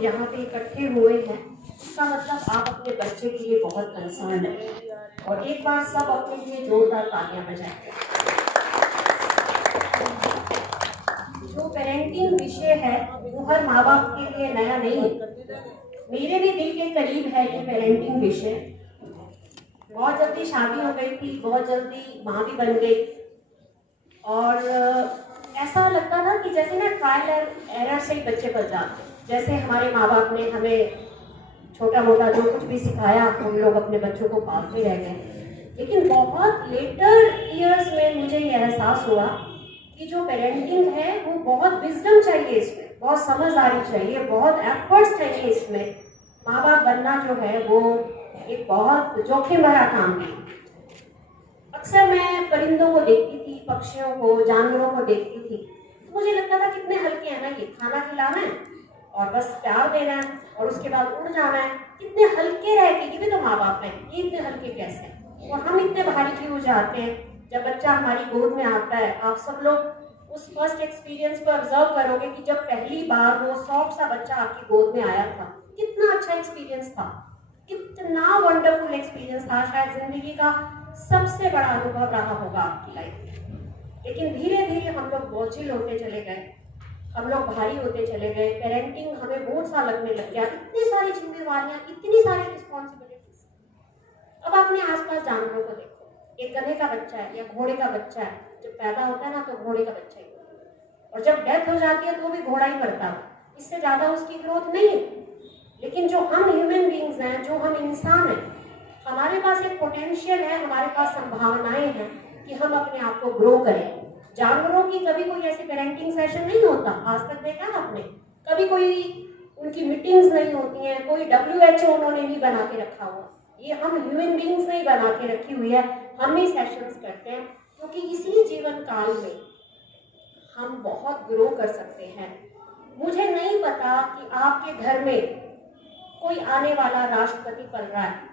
लोग यहाँ पे इकट्ठे हुए हैं, इसका मतलब आप अपने बच्चे के लिए बहुत कंसर्न है। और एक बार सब अपने लिए जोरदार तालियां बजाएंगे। जो पेरेंटिंग विषय है वो हर माँ बाप के लिए नया नहीं है, मेरे भी दिल के करीब है ये पेरेंटिंग विषय। बहुत जल्दी शादी हो गई थी, बहुत जल्दी माँ भी बन गई, और ऐसा लगता था कि जैसे ना ट्रायल एरर से ही बच्चे बन जाते। जैसे हमारे माँ बाप ने हमें छोटा मोटा जो कुछ भी सिखाया हम लोग अपने बच्चों को पालते रह गए। लेकिन बहुत लेटर ईयर्स में मुझे ये एहसास हुआ कि जो पेरेंटिंग है वो बहुत विजडम चाहिए, इसमें बहुत समझदारी चाहिए, बहुत एफर्ट्स चाहिए। इसमें माँ बाप बनना जो है वो एक बहुत जोखिम भरा काम है। अक्सर मैं परिंदों को देखती थी, पक्षियों को, जानवरों को देखती थी, तो मुझे लगता था कितने हल्के हैं ना, ये खाना खिलाना है और बस प्यार देना है और उसके बाद उड़ जाना है। कितने हल्के रह के, ये भी तो माँ बाप हैं, ये इतने हल्के कैसे हैं? और हम इतने भारी क्यों हो जाते हैं जब बच्चा हमारी गोद में आता है। आप सब लोग उस फर्स्ट एक्सपीरियंस को ऑब्जर्व करोगे कि जब पहली बार वो सॉफ्ट सा बच्चा आपकी गोद में आया था, कितना अच्छा एक्सपीरियंस था, कितना वंडरफुल एक्सपीरियंस था। शायद जिंदगी का सबसे बड़ा अनुभव रहा होगा आपकी लाइफ में। लेकिन धीरे धीरे हम लोग बोझिल होते चले गए, हम लोग भारी होते चले गए, पेरेंटिंग हमें बोझ सा लगने लग गया, इतनी सारी जिम्मेवारियां, इतनी सारी रिस्पॉन्सिबिलिटीज। अब अपने आसपास जानवरों को देखो, एक गधे का बच्चा है या घोड़े का बच्चा है, जब पैदा होता है ना तो घोड़े का बच्चा ही, और जब डेथ हो जाती है तो भी घोड़ा ही मरता है, इससे ज्यादा उसकी ग्रोथ नहीं है। लेकिन जो हम ह्यूमन बींग्स हैं, जो हम इंसान हैं, हमारे पास एक पोटेंशियल है, हमारे पास संभावनाएं हैं कि हम अपने आप को ग्रो करें। जानवरों की कभी कोई ऐसी पेरेंटिंग सेशन नहीं होता, आज तक देखा है आपने? कभी कोई उनकी मीटिंग्स नहीं होती हैं, कोई WHO उन्होंने नहीं बना के रखा हुआ। ये हम ह्यूमन बींग्स ने ही बना के रखी हुई है, हम ही सेशंस करते हैं, क्योंकि इसी जीवन काल में हम बहुत ग्रो कर सकते हैं। मुझे नहीं पता कि आपके घर में कोई आने वाला राष्ट्रपति पल रहा है,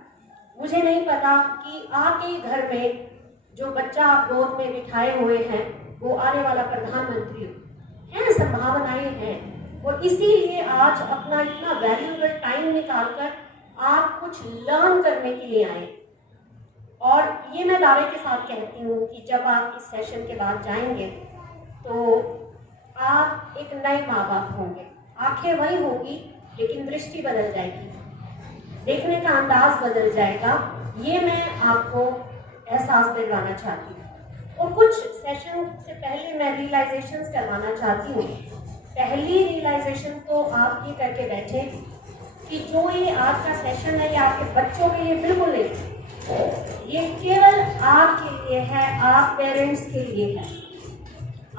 मुझे नहीं पता कि आपके घर में जो बच्चा आप गोद में बिठाए हुए हैं वो आने वाला प्रधानमंत्री है। संभावनाएं हैं, और इसीलिए आज अपना इतना वैल्यूएबल टाइम निकालकर आप कुछ लर्न करने के लिए आए। और ये मैं दावे के साथ कहती हूँ कि जब आप इस सेशन के बाद जाएंगे तो आप एक नए माँ बाप होंगे। आंखें वही होगी लेकिन दृष्टि बदल जाएगी, देखने का अंदाज बदल जाएगा। ये मैं आपको एहसास दिलवाना चाहती हूँ। और कुछ सेशन से पहले मैं रियलाइजेशंस करवाना चाहती हूँ। पहली रियलाइजेशन तो आप ये करके बैठे कि जो ये आज का सेशन है ये आपके बच्चों के लिए बिल्कुल नहीं, ये केवल आपके लिए है, आप पेरेंट्स के लिए है।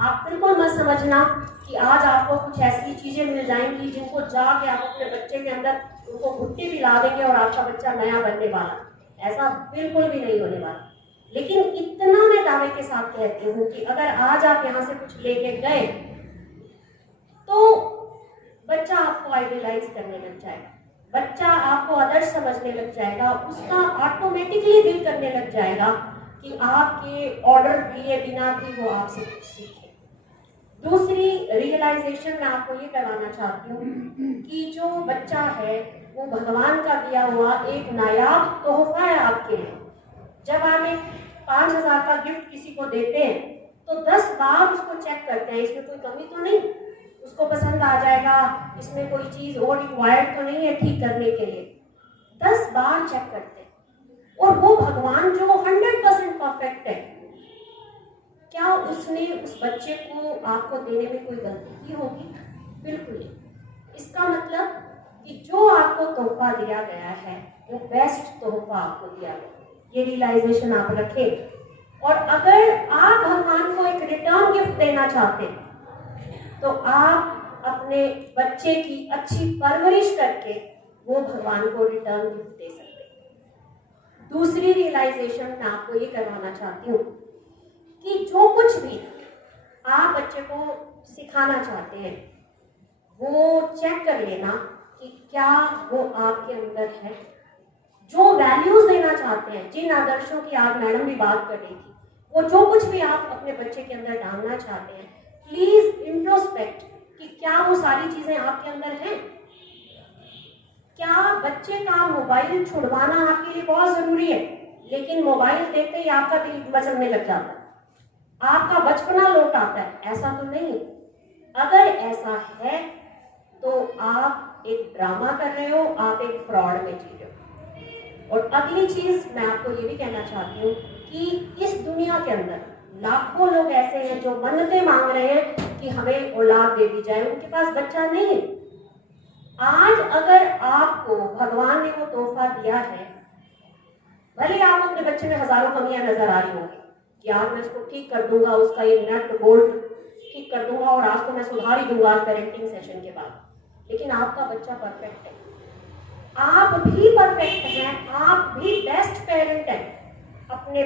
आप बिल्कुल मत समझना कि आज आपको कुछ ऐसी चीजें मिल जाएंगी जिनको जाके आप अपने बच्चे के अंदर उनको घुट्टी पिला देंगे और आपका बच्चा नया बनने वाला। ऐसा बिल्कुल भी नहीं होने वाला। लेकिन इतना मैं दावे के साथ कहती हूँ कि अगर आज आप यहाँ से कुछ लेके गए तो बच्चा आपको आइडियलाइज करने लग जाएगा, बच्चा आपको आदर्श समझने लग जाएगा, उसका ऑटोमेटिकली दिल करने लग जाएगा कि आपके ऑर्डर दिए बिना भी वो आपसे कुछ सीखे। दूसरी रियलाइजेशन मैं आपको ये करवाना चाहती हूँ कि जो बच्चा है वो भगवान का दिया हुआ एक नायाब तोहफा है आपके लिए। जब आप एक 5000 का गिफ्ट किसी को देते हैं तो 10 बार उसको चेक करते हैं, इसमें कोई कमी तो नहीं, उसको पसंद आ जाएगा, इसमें कोई चीज और रिक्वायर्ड तो नहीं है ठीक करने के लिए। 10 बार चेक करते हैं। और वो भगवान जो 100% परफेक्ट है, क्या उसने उस बच्चे को आपको देने में कोई गलती की होगी? बिल्कुल नहीं। इसका मतलब कि जो आपको तोहफा दिया गया है वो बेस्ट तोहफा आपको दिया गया। ये रियलाइजेशन आप रखें। और अगर आप भगवान को एक रिटर्न गिफ्ट देना चाहते हैं तो आप अपने बच्चे की अच्छी परवरिश करके वो भगवान को रिटर्न गिफ्ट दे सकते हैं। दूसरी रियलाइजेशन मैं आपको ये करवाना चाहती हूँ कि जो कुछ भी आप बच्चे को सिखाना चाहते हैं वो चेक कर लेना कि क्या वो आपके अंदर है। जो वैल्यूज देना चाहते हैं, जिन आदर्शों की आज मैडम भी बात कर रही थी, वो जो कुछ भी आप अपने बच्चे के अंदर डालना चाहते हैं, प्लीज इंट्रोस्पेक्ट कि क्या वो सारी चीजें आपके अंदर हैं। बच्चे का मोबाइल छुड़वाना आपके लिए बहुत जरूरी है, लेकिन मोबाइल देखते ही आपका दिल मचलने लग जाता है, आपका बचपना लौट आता है, ऐसा तो नहीं। अगर ऐसा है तो आप एक ड्रामा कर रहे हो, आप एक फ्रॉड में जी रहे हो। और अगली चीज मैं आपको ये भी कहना चाहती हूँ कि इस दुनिया के अंदर लाखों लोग ऐसे हैं जो मन्नतें मांग रहे हैं कि हमें औलाद दे दी जाए, उनके पास बच्चा नहीं है। आज अगर आपको भगवान ने वो तोहफा दिया है, भले आप अपने बच्चे में हजारों कमियां नजर आ रही होंगी कि आज मैं इसको ठीक कर दूंगा, उसका ये नट बोल्ट ठीक कर दूंगा और आज तो मैं सुधार ही दूंगा आज पेरेंटिंग सेशन के बाद, लेकिन आपका बच्चा परफेक्ट है, आप भी परफेक्ट हैं, आप भी बेस्ट पेरेंट हैं अपने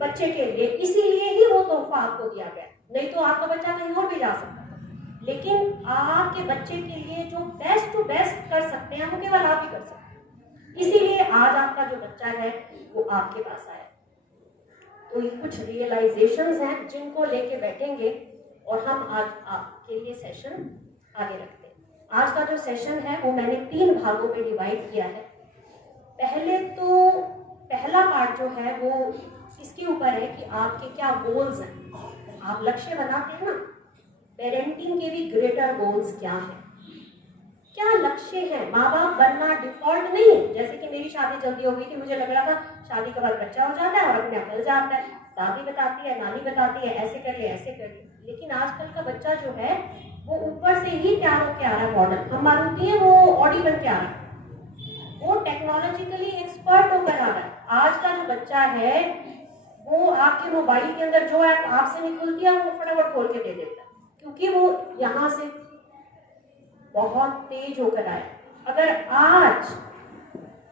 बच्चे के लिए, इसीलिए ही वो तोहफा आपको दिया गया। नहीं तो आपका बच्चा कहीं और भी जा सकता है, लेकिन आपके बच्चे के लिए जो बेस्ट टू बेस्ट कर सकते हैं वो केवल आप ही कर सकते हैं। इसीलिए आज आपका जो बच्चा है वो आपके पास आया। तो ये कुछ रियलाइजेशंस हैं जिनको लेके बैठेंगे और हम आज आपके लिए सेशन आगे रखते हैं। आज का जो सेशन है वो मैंने 3 भागों में डिवाइड किया है। पहला पार्ट जो है वो इसके ऊपर है कि आपके क्या गोल्स हैं, आप लक्ष्य बनाते हैं ना, पेरेंटिंग के भी ग्रेटर गोल्स क्या हैं, क्या लक्ष्य है। माँ बाप बनना डिफॉल्ट नहीं है, जैसे कि मेरी शादी जल्दी हो गई थी, मुझे लग रहा था शादी के बाद बच्चा हो जाता है और अपने आप मिल जाता है, दादी बताती है, नानी बताती है, ऐसे करिए ऐसे करिए। लेकिन आजकल का बच्चा जो है वो ऊपर से ही तैयार होकर आ रहा है मॉडल, हम मानती है वो ऑडी बन के आ रहा है, वो टेक्नोलॉजिकली एक्सपर्ट होकर आ रहा है। आज का जो बच्चा है वो आपके मोबाइल के अंदर जो ऐप आपसे नहीं खुलती है वो फटाफट खोल के दे देता है, क्योंकि वो यहाँ से बहुत तेज होकर आए। अगर आज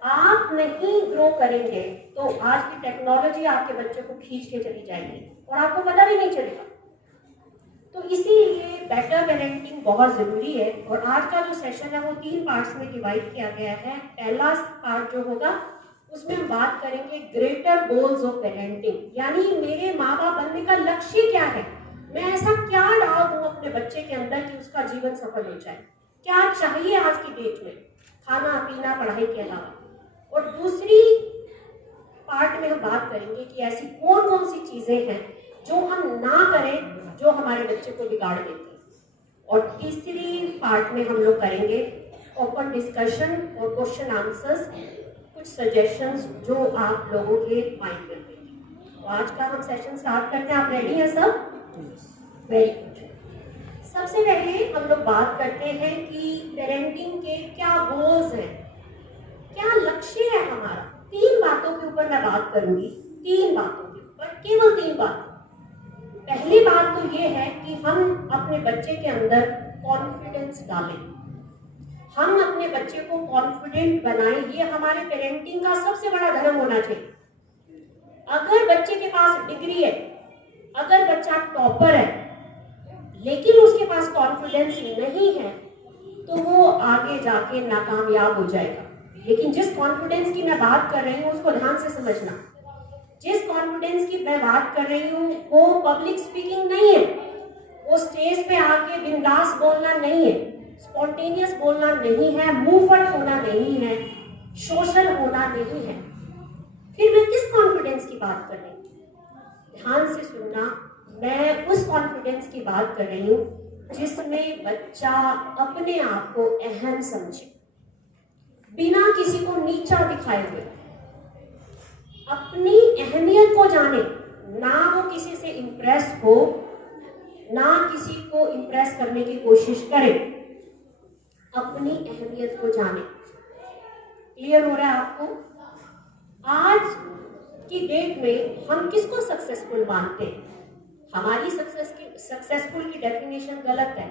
आप नहीं ग्रो करेंगे तो आज की टेक्नोलॉजी आपके बच्चे को खींच के चली जाएगी और आपको पता भी नहीं चलेगा। तो इसीलिए बेटर पेरेंटिंग बहुत जरूरी है। और आज का जो सेशन है वो 3 पार्ट्स में डिवाइड किया गया है। पहला पार्ट जो होगा उसमें हम बात करेंगे ग्रेटर गोल्स ऑफ पेरेंटिंग, यानी मेरे माँ बाप बनने का लक्ष्य क्या है, मैं ऐसा क्या डाल दूं अपने बच्चे के अंदर कि उसका जीवन सफल हो जाए, क्या चाहिए आज की डेट में, खाना पीना पढ़ाई के अलावा। और दूसरी पार्ट में हम बात करेंगे कि ऐसी कौन कौन सी चीजें हैं जो हम ना करें जो हमारे बच्चे को बिगाड़ देती है। और तीसरी पार्ट में हम लोग करेंगे ओपन डिस्कशन और क्वेश्चन आंसर्स, कुछ सजेशंस जो आप लोगों के माइंड में होंगे। तो आज का हम सेशन स्टार्ट करते हैं, आप रेडी हैं सब? Very good. सबसे पहले हम लोग बात करते हैं कि पेरेंटिंग के क्या गोल्स हैं, क्या लक्ष्य है हमारा। 3 बातों के ऊपर मैं बात करूंगी, 3 बातों के ऊपर, केवल 3 बात। पहली बात तो ये है कि हम अपने बच्चे के अंदर कॉन्फिडेंस डालें, हम अपने बच्चे को कॉन्फिडेंट बनाएं, ये हमारे पेरेंटिंग का सबसे बड़ा धर्म होना चाहिए। अगर बच्चे के पास डिग्री है, अगर बच्चा टॉपर है, लेकिन उसके पास कॉन्फिडेंस नहीं है तो वो आगे जाके नाकामयाब हो जाएगा। लेकिन जिस कॉन्फिडेंस की मैं बात कर रही हूँ उसको ध्यान से समझना, जिस कॉन्फिडेंस की मैं बात कर रही हूँ वो पब्लिक स्पीकिंग नहीं है, वो स्टेज पे आके बिंदास बोलना नहीं है, स्पॉन्टेनियस बोलना नहीं है, मुंहफट होना नहीं है, सोशल होना नहीं है। फिर मैं किस कॉन्फिडेंस की बात कर रही हूँ? ध्यान से सुनना, मैं उस कॉन्फिडेंस की बात कर रही हूँ जिसमें बच्चा अपने आप को अहम समझे, बिना किसी को नीचा दिखाए हुए अपनी अहमियत को जाने, ना वो किसी से इम्प्रेस हो, ना किसी को इम्प्रेस करने की कोशिश करे, अपनी अहमियत को जाने। क्लियर हो रहा है आपको? आज की डेट में हम किसको सक्सेसफुल मानते हैं? हमारी सक्सेसफुल की डेफिनेशन गलत है,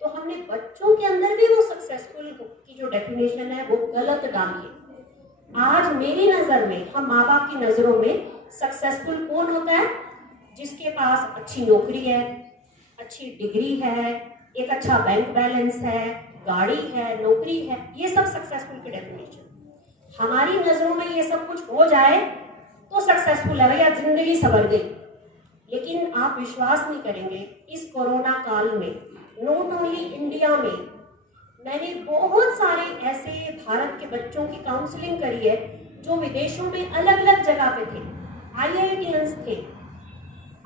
तो हमने बच्चों के अंदर भी वो सक्सेसफुल की जो डेफिनेशन है वो गलत डाली है। आज मेरी नजर में, हम माँ बाप की नजरों में सक्सेसफुल कौन होता है? जिसके पास अच्छी नौकरी है, अच्छी डिग्री है, एक अच्छा बैंक बैलेंस है, गाड़ी है, नौकरी है, ये सब सक्सेसफुल की डेफिनेशन। हमारी नजरों में ये सब कुछ हो जाए तो सक्सेसफुल है, भैया जिंदगी संवर गई। लेकिन आप विश्वास नहीं करेंगे, इस कोरोना काल में, नॉट ओनली इंडिया में, मैंने बहुत सारे ऐसे भारत के बच्चों की काउंसलिंग करी है जो विदेशों में अलग अलग जगह पे थे, IITians थे,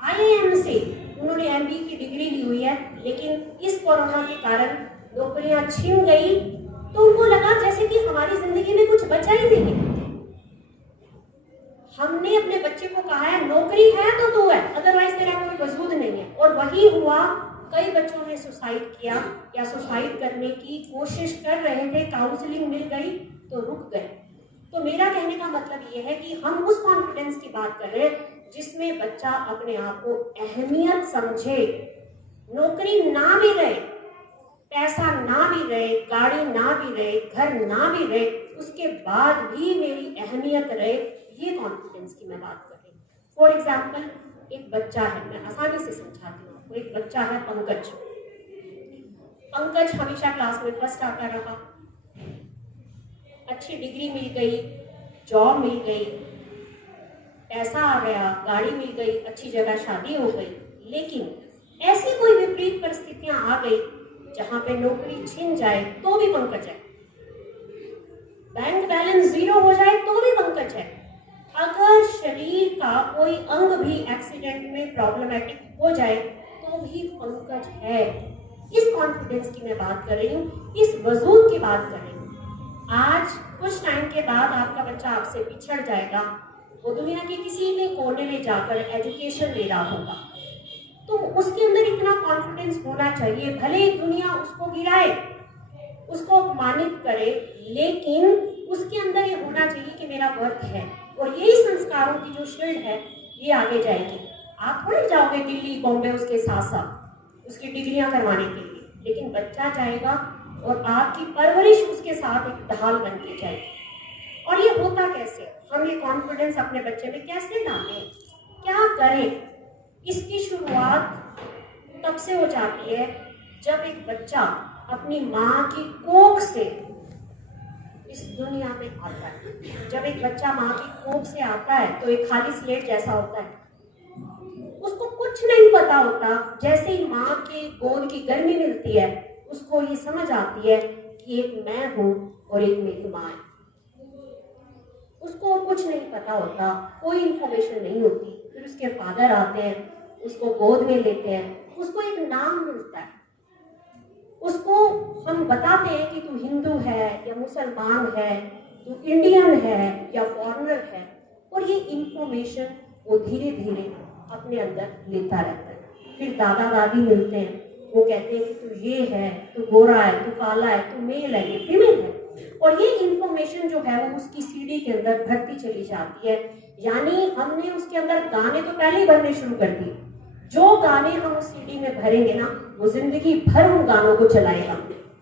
IIM से उन्होंने MBA की डिग्री ली हुई है, लेकिन इस कोरोना के कारण नौकरियां छिन गई तो उनको लगा जैसे कि हमारी जिंदगी में कुछ बचा ही नहीं। हमने अपने बच्चे को कहा है नौकरी है तो तू है, अदरवाइज तेरा कोई वजूद नहीं है, और वही हुआ। कई बच्चों ने सुसाइड किया या सुसाइड करने की कोशिश कर रहे थे, काउंसलिंग मिल गई तो रुक गए। तो मेरा कहने का मतलब ये है कि हम उस कॉन्फिडेंस की बात कर रहे हैं जिसमें बच्चा अपने आप को अहमियत समझे। नौकरी ना भी रहे, पैसा ना भी रहे, गाड़ी ना भी रहे, घर ना भी रहे, उसके बाद भी मेरी अहमियत रहे, ये कॉन्फिडेंस की मैं बात कर रही हूँ। फॉर एग्जाम्पल, एक बच्चा है, मैं आसानी से समझाती हूँ आपको। एक बच्चा है पंकज। पंकज हमेशा क्लास में फर्स्ट आता रहा, अच्छी डिग्री मिल गई, जॉब मिल गई, पैसा आ गया, गाड़ी मिल गई, अच्छी जगह शादी हो गई, लेकिन ऐसी कोई विपरीत परिस्थितियां आ गई जहां पे नौकरी छिन जाए तो भी पंकज है, बैंक बैलेंस जीरो हो जाए तो भी पंकज है, अगर शरीर का कोई अंग भी एक्सीडेंट में प्रॉब्लमेटिक हो जाए तो भी पंकज है। इस कॉन्फिडेंस की मैं बात कर रही हूँ, इस वजूद की बात कर रही हूँ। आज कुछ टाइम के बाद आपका बच्चा आपसे पिछड़ जाएगा, वो दुनिया के किसी भी कोने में जाकर एजुकेशन ले रहा होगा, तो उसके अंदर इतना कॉन्फिडेंस होना चाहिए, भले ही दुनिया उसको गिराए, उसको अपमानित करे, लेकिन उसके अंदर ये होना चाहिए कि मेरा वर्थ है। और यही संस्कारों की जो शील्ड है ये आगे जाएगी। आप थोड़ी जाओगे दिल्ली बॉम्बे उसके साथ साथ उसकी डिग्रियां करवाने के लिए, लेकिन बच्चा जाएगा और आपकी परवरिश उसके साथ एक ढाल बन के जाएगी। और ये होता कैसे, हम ये कॉन्फिडेंस अपने बच्चे में कैसे डालें, क्या करें? इसकी शुरुआत तब से हो जाती है जब एक बच्चा अपनी माँ की कोख से इस दुनिया में आता है। जब एक बच्चा माँ की कोख से आता है तो एक खाली स्लेट जैसा होता है, उसको कुछ नहीं पता होता। जैसे ही माँ के गोद की गर्मी मिलती है उसको ये समझ आती है कि एक मैं हूँ और एक मेरी माँ है। उसको कुछ नहीं पता होता, कोई इंफॉर्मेशन नहीं होती। फिर उसके फादर आते हैं, उसको गोद में लेते हैं, उसको एक नाम मिलता है, उसको हम बताते हैं कि तू हिंदू है या मुसलमान है, तू इंडियन है या फॉरेनर है, और ये इंफॉर्मेशन वो धीरे धीरे अपने अंदर लेता रहता है। फिर दादा दादी मिलते हैं, वो कहते हैं कि तू ये है, तू गोरा है, तू काला है, तू मेल है, ये फीमेल है, और ये इंफॉर्मेशन जो है वो उसकी सीडी के अंदर भरती चली जाती है। यानी हमने उसके अंदर गाने तो पहले ही भरने शुरू कर दिए। जो गाने हम उस सीडी में भरेंगे ना, वो जिंदगी भर उन गानों को चलाएगा।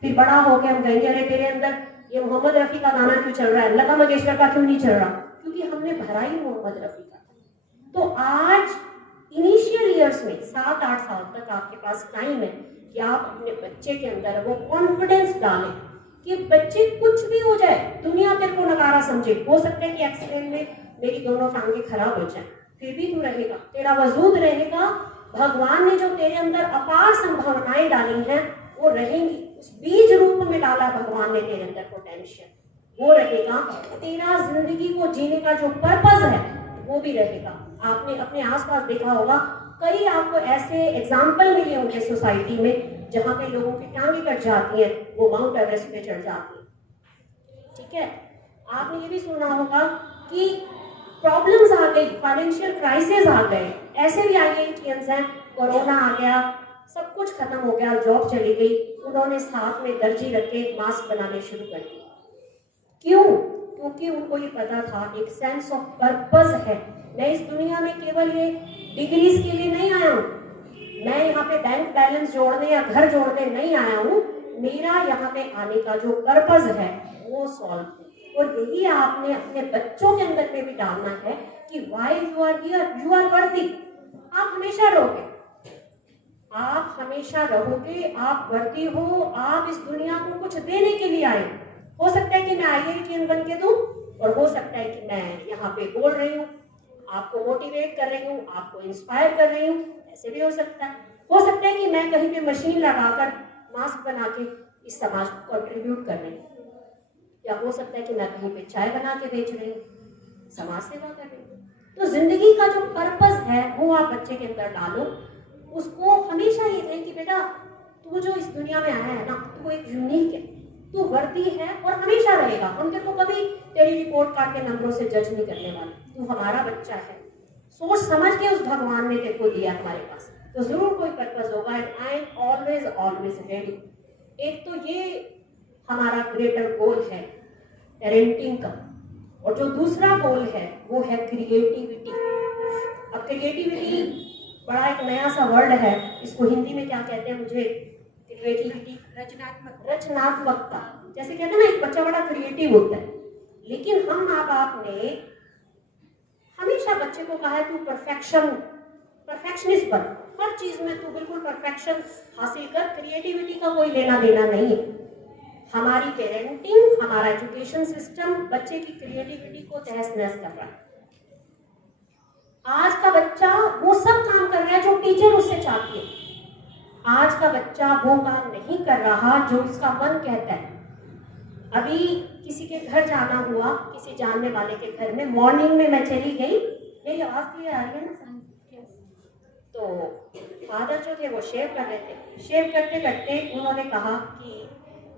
फिर बड़ा हो गया हम कहेंगे अरे तेरे अंदर ये मोहम्मद रफी का गाना क्यों चल रहा है, लता मंगेशकर का क्यों नहीं चल रहा, क्योंकि हमने भरा ही मोहम्मद रफी का। तो आज इनिशियल ईयर्स में 7-8 साल तक आपके पास टाइम है कि आप अपने बच्चे के अंदर वो कॉन्फिडेंस डालें कि बच्चे कुछ भी हो जाए, दुनिया तेरे को नकारा समझे। हो सकता है कि एक्सीडेंट में मेरी दोनों टांगे खराब हो जाए, फिर भी तू रहेगा, तेरा वजूद रहेगा। भगवान ने जो तेरे अंदर अपार संभावनाएं डाली हैं वो रहेंगी। उस बीज रूप में डाला भगवान ने तेरे अंदर पोटेंशियल, वो रहेगा। तेरा जिंदगी को जीने का जो पर्पस है वो भी रहेगा। आपने अपने आसपास देखा होगा, कई आपको ऐसे एग्जाम्पल मिले होंगे सोसाइटी में जहाँ पे लोगों की टांगे कट जाती हैं, वो माउंट एवरेस्ट पे चढ़ जाती है। ठीक है, आपने ये भी सुना होगा कि प्रॉब्लम्स आ गई, फाइनेंशियल क्राइसिस आ गए, ऐसे भी IITians हैं, कोरोना आ गया, सब कुछ खत्म हो गया, जॉब चली गई, उन्होंने साथ में दर्जी रख के मास्क बनाने शुरू कर दिए। क्यों? क्योंकि उनको ये पता था एक सेंस ऑफ पर्पस है। मैं इस दुनिया में केवल ये डिग्रीज के लिए नहीं आया हूँ, मैं यहाँ पे बैंक बैलेंस जोड़ने या घर जोड़ने नहीं आया हूँ, मेरा यहाँ पे आने का जो पर्पस है वो सॉल्व है। और यही आपने अपने बच्चों के अंदर में भी डालना है कि why you are here, you are worthy. आप हमेशा रहोगे, आप हमेशा रहोगे, आप वर्दी हो, आप इस दुनिया को कुछ देने के लिए आए। हो सकता है कि मैं IITian बन के दूं, और हो सकता है कि मैं यहाँ पे बोल रही हूँ, आपको मोटिवेट कर रही हूँ, आपको इंस्पायर कर रही हूँ, ऐसे भी हो सकता है। हो सकता है कि मैं कहीं पे मशीन लगाकर मास्क बना के इस समाज को कंट्रीब्यूट कर रही हूँ, या हो सकता है कि मैं कहीं पे चाय बना के बेच रही हूँ, समाज सेवा कर रही हूँ। तो जिंदगी का जो पर्पस है वो आप बच्चे के अंदर डालो। उसको हमेशा ये कहें कि बेटा तू जो इस दुनिया में आया है ना, तू एक यूनिक है, तू वर्दी है और हमेशा रहेगा। हम तेरे को कभी तेरी रिपोर्ट कार्ड के नंबरों से जज नहीं करने वाले। तू हमारा बच्चा है, सोच समझ के उस भगवान ने तेरे को दिया हमारे पास, तो जरूर कोई पर्पस होगा। And I am always always ready. एक तो ये हमारा ग्रेटर गोल है पेरेंटिंग का, और जो दूसरा गोल है वो है क्रिएटिविटी। अब क्रिएटिविटी बड़ा एक नया सा वर्ड है, इसको हिंदी में क्या कहते हैं मुझे, क्रिएटिविटी, रचनात्मकता। जैसे कहते हैं ना एक बच्चा बड़ा क्रिएटिव होता है, लेकिन हम माँ बाप ने हमेशा बच्चे को कहा है तू परफेक्शनिस्ट बन, हर चीज में तू बिल्कुल परफेक्शन हासिल कर, क्रिएटिविटी का कोई लेना देना नहीं है। हमारी पेरेंटिंग, हमारा एजुकेशन सिस्टम बच्चे की क्रिएटिविटी को तहस नहस कर रहा है। आज का बच्चा वो सब काम कर रहा है जो टीचर उससे चाहती है। आज का बच्चा वो काम नहीं कर रहा जो उसका मन कहता है। अभी किसी के घर जाना हुआ, किसी जानने वाले के घर में, मॉर्निंग में मैं चली गई, मेरी आवाज क्लियर आ रही है ना? तो फादर जो थे वो शेव कर रहे थे, शेव करते करते उन्होंने कहा कि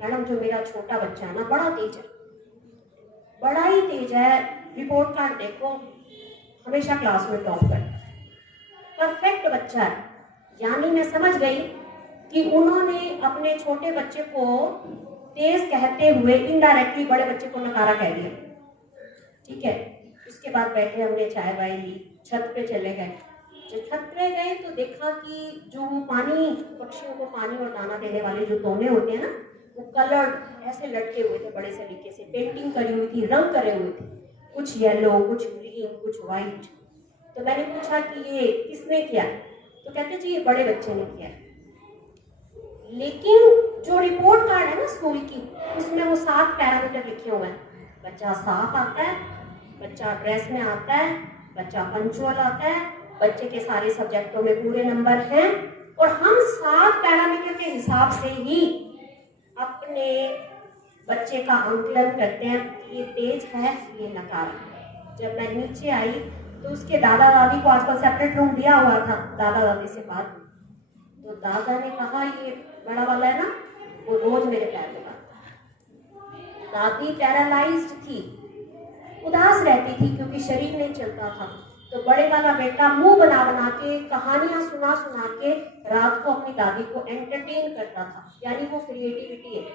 मैडम जो मेरा छोटा बच्चा है ना बड़ा तेज है, बड़ा ही तेज है, रिपोर्ट कार्ड देखो हमेशा क्लास में टॉप कर, परफेक्ट बच्चा है। यानी मैं समझ गई कि उन्होंने अपने छोटे बच्चे को तेज कहते हुए इनडायरेक्टली बड़े बच्चे को नकारा कह दिया। ठीक है, उसके बाद बैठे हमने चाय वाय ली, छत पे चले गए। जब छत पे गए तो देखा कि जो पानी, पक्षियों को पानी और दाना देने वाले जो तोने होते हैं ना, वो कलर्ड ऐसे लटके हुए थे, बड़े सलीके से पेंटिंग करी हुई थी, रंग करे हुए थे, कुछ येलो, कुछ ग्रीन, कुछ वाइट। तो मैंने पूछा कि ये किसने किया? तो कहते जी ये बड़े बच्चे ने किया। लेकिन जो रिपोर्ट कार्ड है ना स्कूल की, उसमें वो 7 पैरामीटर लिखे हुए हैं। बच्चा साफ आता है, बच्चा ड्रेस में आता है, बच्चा पंक्चुअल आता है, बच्चे के सारे सब्जेक्टों में पूरे नंबर हैं, और हम 7 पैरामीटर के हिसाब से ही अपने बच्चे का आंकलन करते हैं कि ये तेज है, ये नकारा। जब मैं नीचे आई तो उसके दादा दादी को आजकल सेपरेट रूम दिया हुआ था, दादा दादी से बात हुई। तो दादा ने कहा ये बड़ा वाला है ना, वो रोज मेरे पैर में लगता। दादी पैरालाइज्ड थी, उदास रहती थी क्योंकि शरीर नहीं चलता था। तो बड़े वाला बेटा मुंह बना बना के, कहानियां सुना सुना के रात को अपनी दादी को एंटरटेन करता था। यानी वो क्रिएटिविटी है,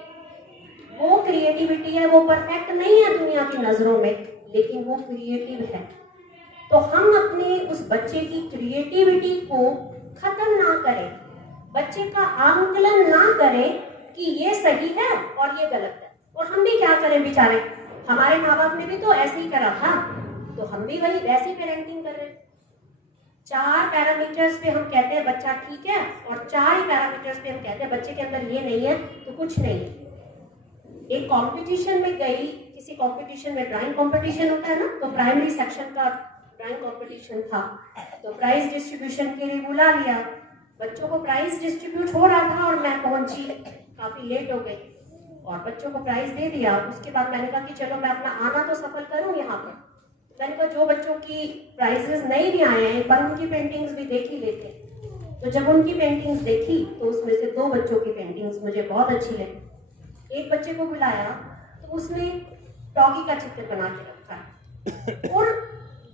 वो क्रिएटिविटी है। वो परफेक्ट नहीं है दुनिया की नजरों में, लेकिन वो क्रिएटिव है। तो हम अपने उस बच्चे की क्रिएटिविटी को खत्म ना करें, बच्चे का आंकलन ना करें कि ये सही है और ये गलत है। और हम भी क्या करें बेचारे, हमारे माँ बाप ने भी तो ऐसे ही करा था, तो हम भी वही वैसी पेरेंटिंग कर रहे हैं। 4 पैरामीटर्स पे हम कहते हैं बच्चा ठीक है, और 4 ही पैरामीटर्स पे हम कहते हैं बच्चे के अंदर ये नहीं है तो कुछ नहीं है। एक कंपटीशन में गई, किसी कंपटीशन में, ड्राइंग कंपटीशन होता है ना, तो प्राइमरी सेक्शन का ड्राइंग कंपटीशन था, तो प्राइज डिस्ट्रीब्यूशन के लिए बुला लिया। बच्चों को प्राइज डिस्ट्रीब्यूट हो रहा था और मैं पहुंची, काफी लेट हो गई, और बच्चों को प्राइज दे दिया। उसके बाद मैंने कहा कि चलो मैं अपना आना तो सफल करूं यहाँ पर। मैंने कहा जो बच्चों की प्राइजेस नहीं भी आए हैं, पर उनकी पेंटिंग्स भी देख ही लेते। तो जब उनकी पेंटिंग्स देखी तो उसमें से 2 बच्चों की पेंटिंग्स मुझे बहुत अच्छी लगी। एक बच्चे को बुलाया तो उसने डॉगी का चित्र बना के रखा, और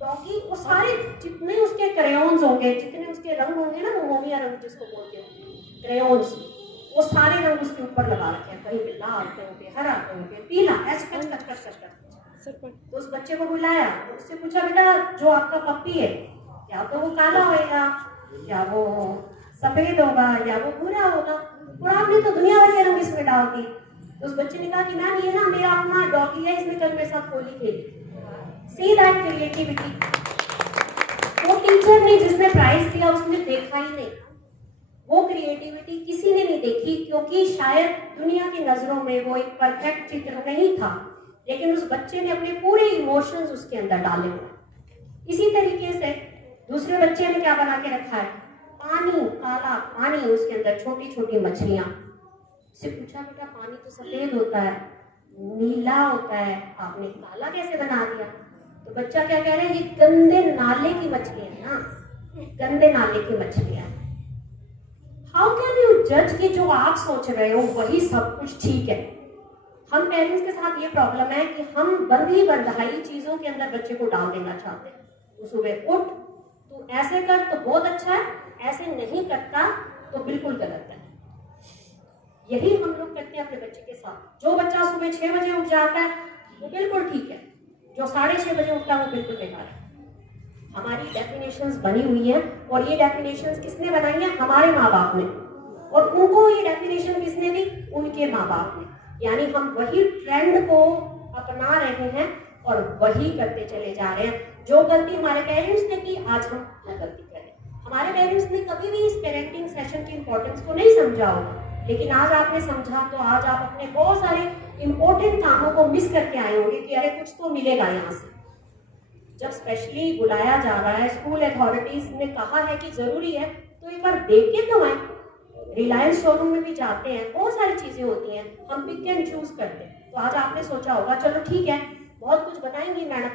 डॉगी, वो सारे जितने उसके क्रेयॉन्स होंगे, जितने उसके रंग होंगे ना, वो मोमिया रंग जिसको बोलते हैं, क्रेयॉन्स, वो सारे रंग उसके ऊपर लगा रखे हैं, कहीं पे लाल, कहीं पे हरा, कहीं पे पीला, ऐसे कच कच कच कच कच। तो उस बच्चे को बुलाया, उससे पूछा बेटा जो आपका पप्पी है, या तो वो काला होगा, या वो सफेद होगा, या वो भूरा होगा, और आपने तो दुनिया भर के रंग इसमें डाल दी। तो उस बच्चे ने कहा कि मैम ये ना मेरा अपना डॉगी है, इसने कल मेरे साथ होली खेली। See that creativity. वो टीचर ने जिसने प्राइज दिया उसने देखा ही नहीं, वो क्रिएटिविटी किसी ने नहीं देखी, क्योंकि शायद दुनिया की नजरों में वो एक परफेक्ट चित्र नहीं था, लेकिन उस बच्चे ने अपने पूरे इमोशंस उसके अंदर डाले हुए। इसी तरीके से दूसरे बच्चे ने क्या बना के रखा है, पानी, काला पानी, उसके अंदर छोटी छोटी मछलियां। उससे पूछा बेटा पानी तो सफेद होता है, नीला होता है, आपने काला कैसे बना दिया? तो बच्चा क्या कह रहा है, ये गंदे नाले की मछली है ना, गंदे नाले की मछली है। हाउ कैन यू जज कि जो आप सोच रहे हो वही सब कुछ ठीक है? हम पेरेंट्स के साथ ये प्रॉब्लम है कि हम बंधी बंधाई चीजों के अंदर बच्चे को डाल देना चाहते हैं। तो सुबह उठ, तू ऐसे कर तो बहुत अच्छा है, ऐसे नहीं करता तो बिल्कुल गलत है। यही हम लोग करते हैं अपने बच्चे के साथ। जो बच्चा सुबह 6 बजे उठ जाता है वो बिल्कुल ठीक है, जो 6:30 बजे उठता है वो बिल्कुल बेकार है। हमारी डेफिनेशंस बनी हुई है, और ये डेफिनेशंस किसने बनाई है? हमारे माँ बाप ने। और उनको ये डेफिनेशन किसने दी? उनके माँ बाप ने। यानी हम वही ट्रेंड को अपना रहे हैं और वही करते चले जा रहे हैं। जो गलती हमारे पेरेंट्स ने की, आज हम वो गलती करें। हमारे पेरेंट्स ने कभी भी इस पेरेंटिंग सेशन की इंपॉर्टेंस को नहीं समझा होगा, लेकिन आज आपने समझा, तो आज आप अपने बहुत सारे इंपॉर्टेंट कामों को मिस करके आए होंगे कि अरे कुछ तो मिलेगा यहाँ से। जब स्पेशली बुलाया जा रहा है, स्कूल अथॉरिटीज ने कहा है कि जरूरी है, तो एक बार देख के तो आए। रिलायंस शोरूम में भी जाते हैं, बहुत सारी चीजें होती हैं, हम पिक एंड चूज करते हैं। तो आज आपने सोचा होगा चलो ठीक है, बहुत कुछ बताएंगे मैडम,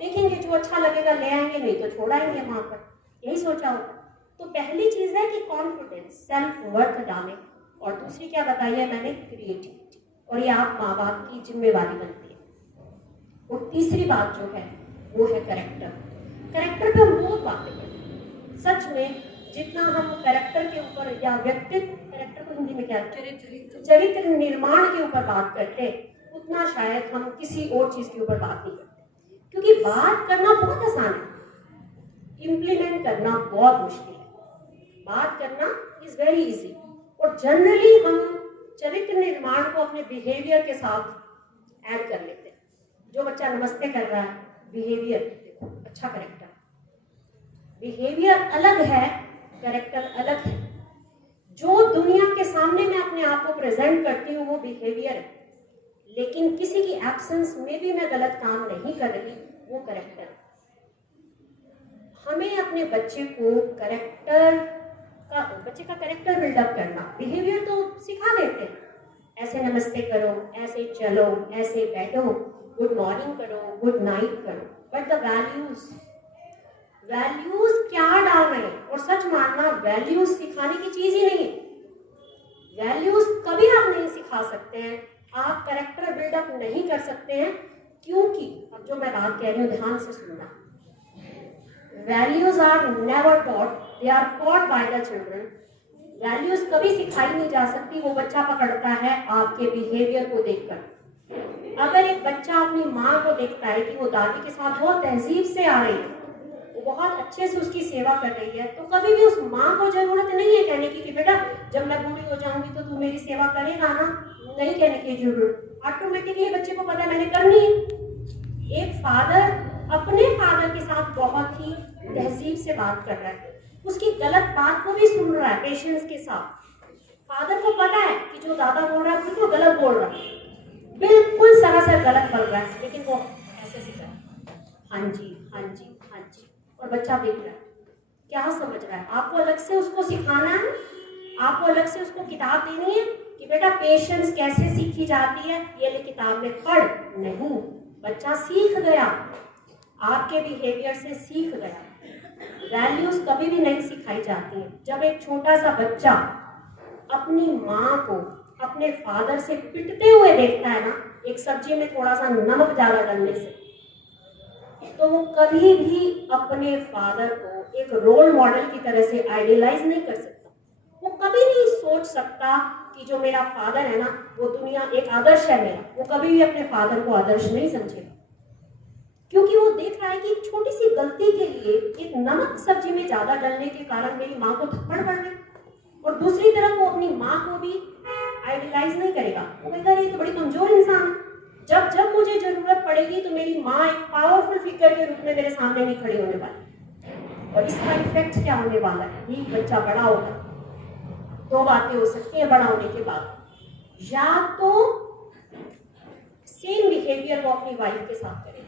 देखेंगे जो अच्छा लगेगा ले आएंगे, नहीं तो छोड़ आएंगे वहां पर, यही सोचा होगा। तो पहली चीज है कि कॉन्फिडेंस, सेल्फ वर्थ डालें। और दूसरी क्या बताई है मैंने? क्रिएटिविटी। और ये आप माँ बाप की जिम्मेवारी बनती है। और तीसरी बात जो है वो है कैरेक्टर। कैरेक्टर पे हम बहुत बातें करते हैं। सच में जितना हम कैरेक्टर के ऊपर या व्यक्तित्व, कैरेक्टर को हिंदी में क्या, चरित्र निर्माण के ऊपर बात करते हैं, उतना शायद हम किसी और चीज के ऊपर बात नहीं करते। क्योंकि बात करना बहुत आसान है, इम्प्लीमेंट करना बहुत मुश्किल है। बात करना इज वेरी इजी। और जनरली हम चरित्र निर्माण को अपने बिहेवियर के साथ ऐड कर लेते हैं। जो बच्चा नमस्ते कर रहा है, बिहेवियर देखो, अच्छा कैरेक्टर। बिहेवियर अलग है, कैरेक्टर अलग है। जो दुनिया के सामने मैं अपने आप को प्रेजेंट करती हूँ वो बिहेवियर है, लेकिन किसी की एब्सेंस में भी मैं गलत काम नहीं कर रही, वो कैरेक्टर है। हमें अपने बच्चे को बच्चे का कैरेक्टर बिल्डअप करना, बिहेवियर तो सिखा देते हैं, ऐसे नमस्ते करो, ऐसे चलो, ऐसे बैठो, गुड मॉर्निंग करो, गुड नाइट करो, बट द वैल्यूज क्या डाल रहे हैं? और सच मानना, वैल्यूज सिखाने की चीज ही नहीं है। वैल्यूज कभी आप नहीं सिखा सकते हैं, आप कैरेक्टर बिल्डअप नहीं कर सकते हैं, क्योंकि अब जो मैं बात कह रही हूँ ध्यान से सुनना, values are never taught, they are caught by the children. Values कभी सिखाई नहीं जा सकती, वो बच्चा पकड़ता है आपके बिहेवियर को देखकर। अगर एक बच्चा अपनी माँ को देखता है कि वो दादी के साथ बहुत तहजीब से आ रही है, वो बहुत अच्छे से उसकी सेवा कर रही है, तो कभी भी उस माँ को जरूरत नहीं है कहने की कि बेटा जब मैं बूढ़ी हो जाऊंगी तो तू मेरी सेवा करेगा ना, नहीं कहने की जरूरत। ऑटोमेटिकली बच्चे को पता है मैंने करनी है। एक फादर अपने फादर के साथ बहुत ही तहजीब से बात कर रहा है, उसकी गलत बात को भी सुन रहा है पेशेंस के साथ। फादर को पता है कि जो दादा बोल रहा है बिल्कुल गलत बोल रहा है, बिल्कुल सरासर गलत बोल रहा है, लेकिन वो ऐसे से कर हाँ जी हाँ जी हाँ जी, और बच्चा देख रहा है, क्या समझ रहा है। आपको अलग से उसको सिखाना है, आपको अलग से उसको किताब देनी है कि बेटा पेशेंस कैसे सीखी जाती है, ये ले किताब में पढ़, नहीं, बच्चा सीख गया, आपके बिहेवियर से सीख गया। वैल्यूज कभी भी नहीं सिखाई जाती हैं। जब एक छोटा सा बच्चा अपनी माँ को अपने फादर से पिटते हुए देखता है ना, एक सब्जी में थोड़ा सा नमक ज्यादा डालने से, तो वो कभी भी अपने फादर को एक रोल मॉडल की तरह से आइडियलाइज नहीं कर सकता। वो कभी नहीं सोच सकता कि जो मेरा फादर है ना वो दुनिया एक आदर्श है मेरा, वो कभी भी अपने फादर को आदर्श नहीं समझेगा, क्योंकि वो देख रहा है कि एक छोटी सी गलती के लिए, एक नमक सब्जी में ज्यादा डालने के कारण मेरी माँ को थप्पड़ पड़ गई। और दूसरी तरफ वो अपनी माँ को भी आइडियलाइज नहीं करेगा, वो कहता है ये तो बड़ी कमजोर इंसान है, जब जब मुझे जरूरत पड़ेगी तो मेरी माँ एक पावरफुल फिगर के रूप में मेरे सामने नहीं खड़ी होने वाली। और इसका इफेक्ट क्या होने वाला है, ये बच्चा बड़ा होगा, दो बातें हो सकती हैं बड़ा होने के बाद, या तो सेम बिहेवियर वो अपनी वाइफ के साथ करेगा,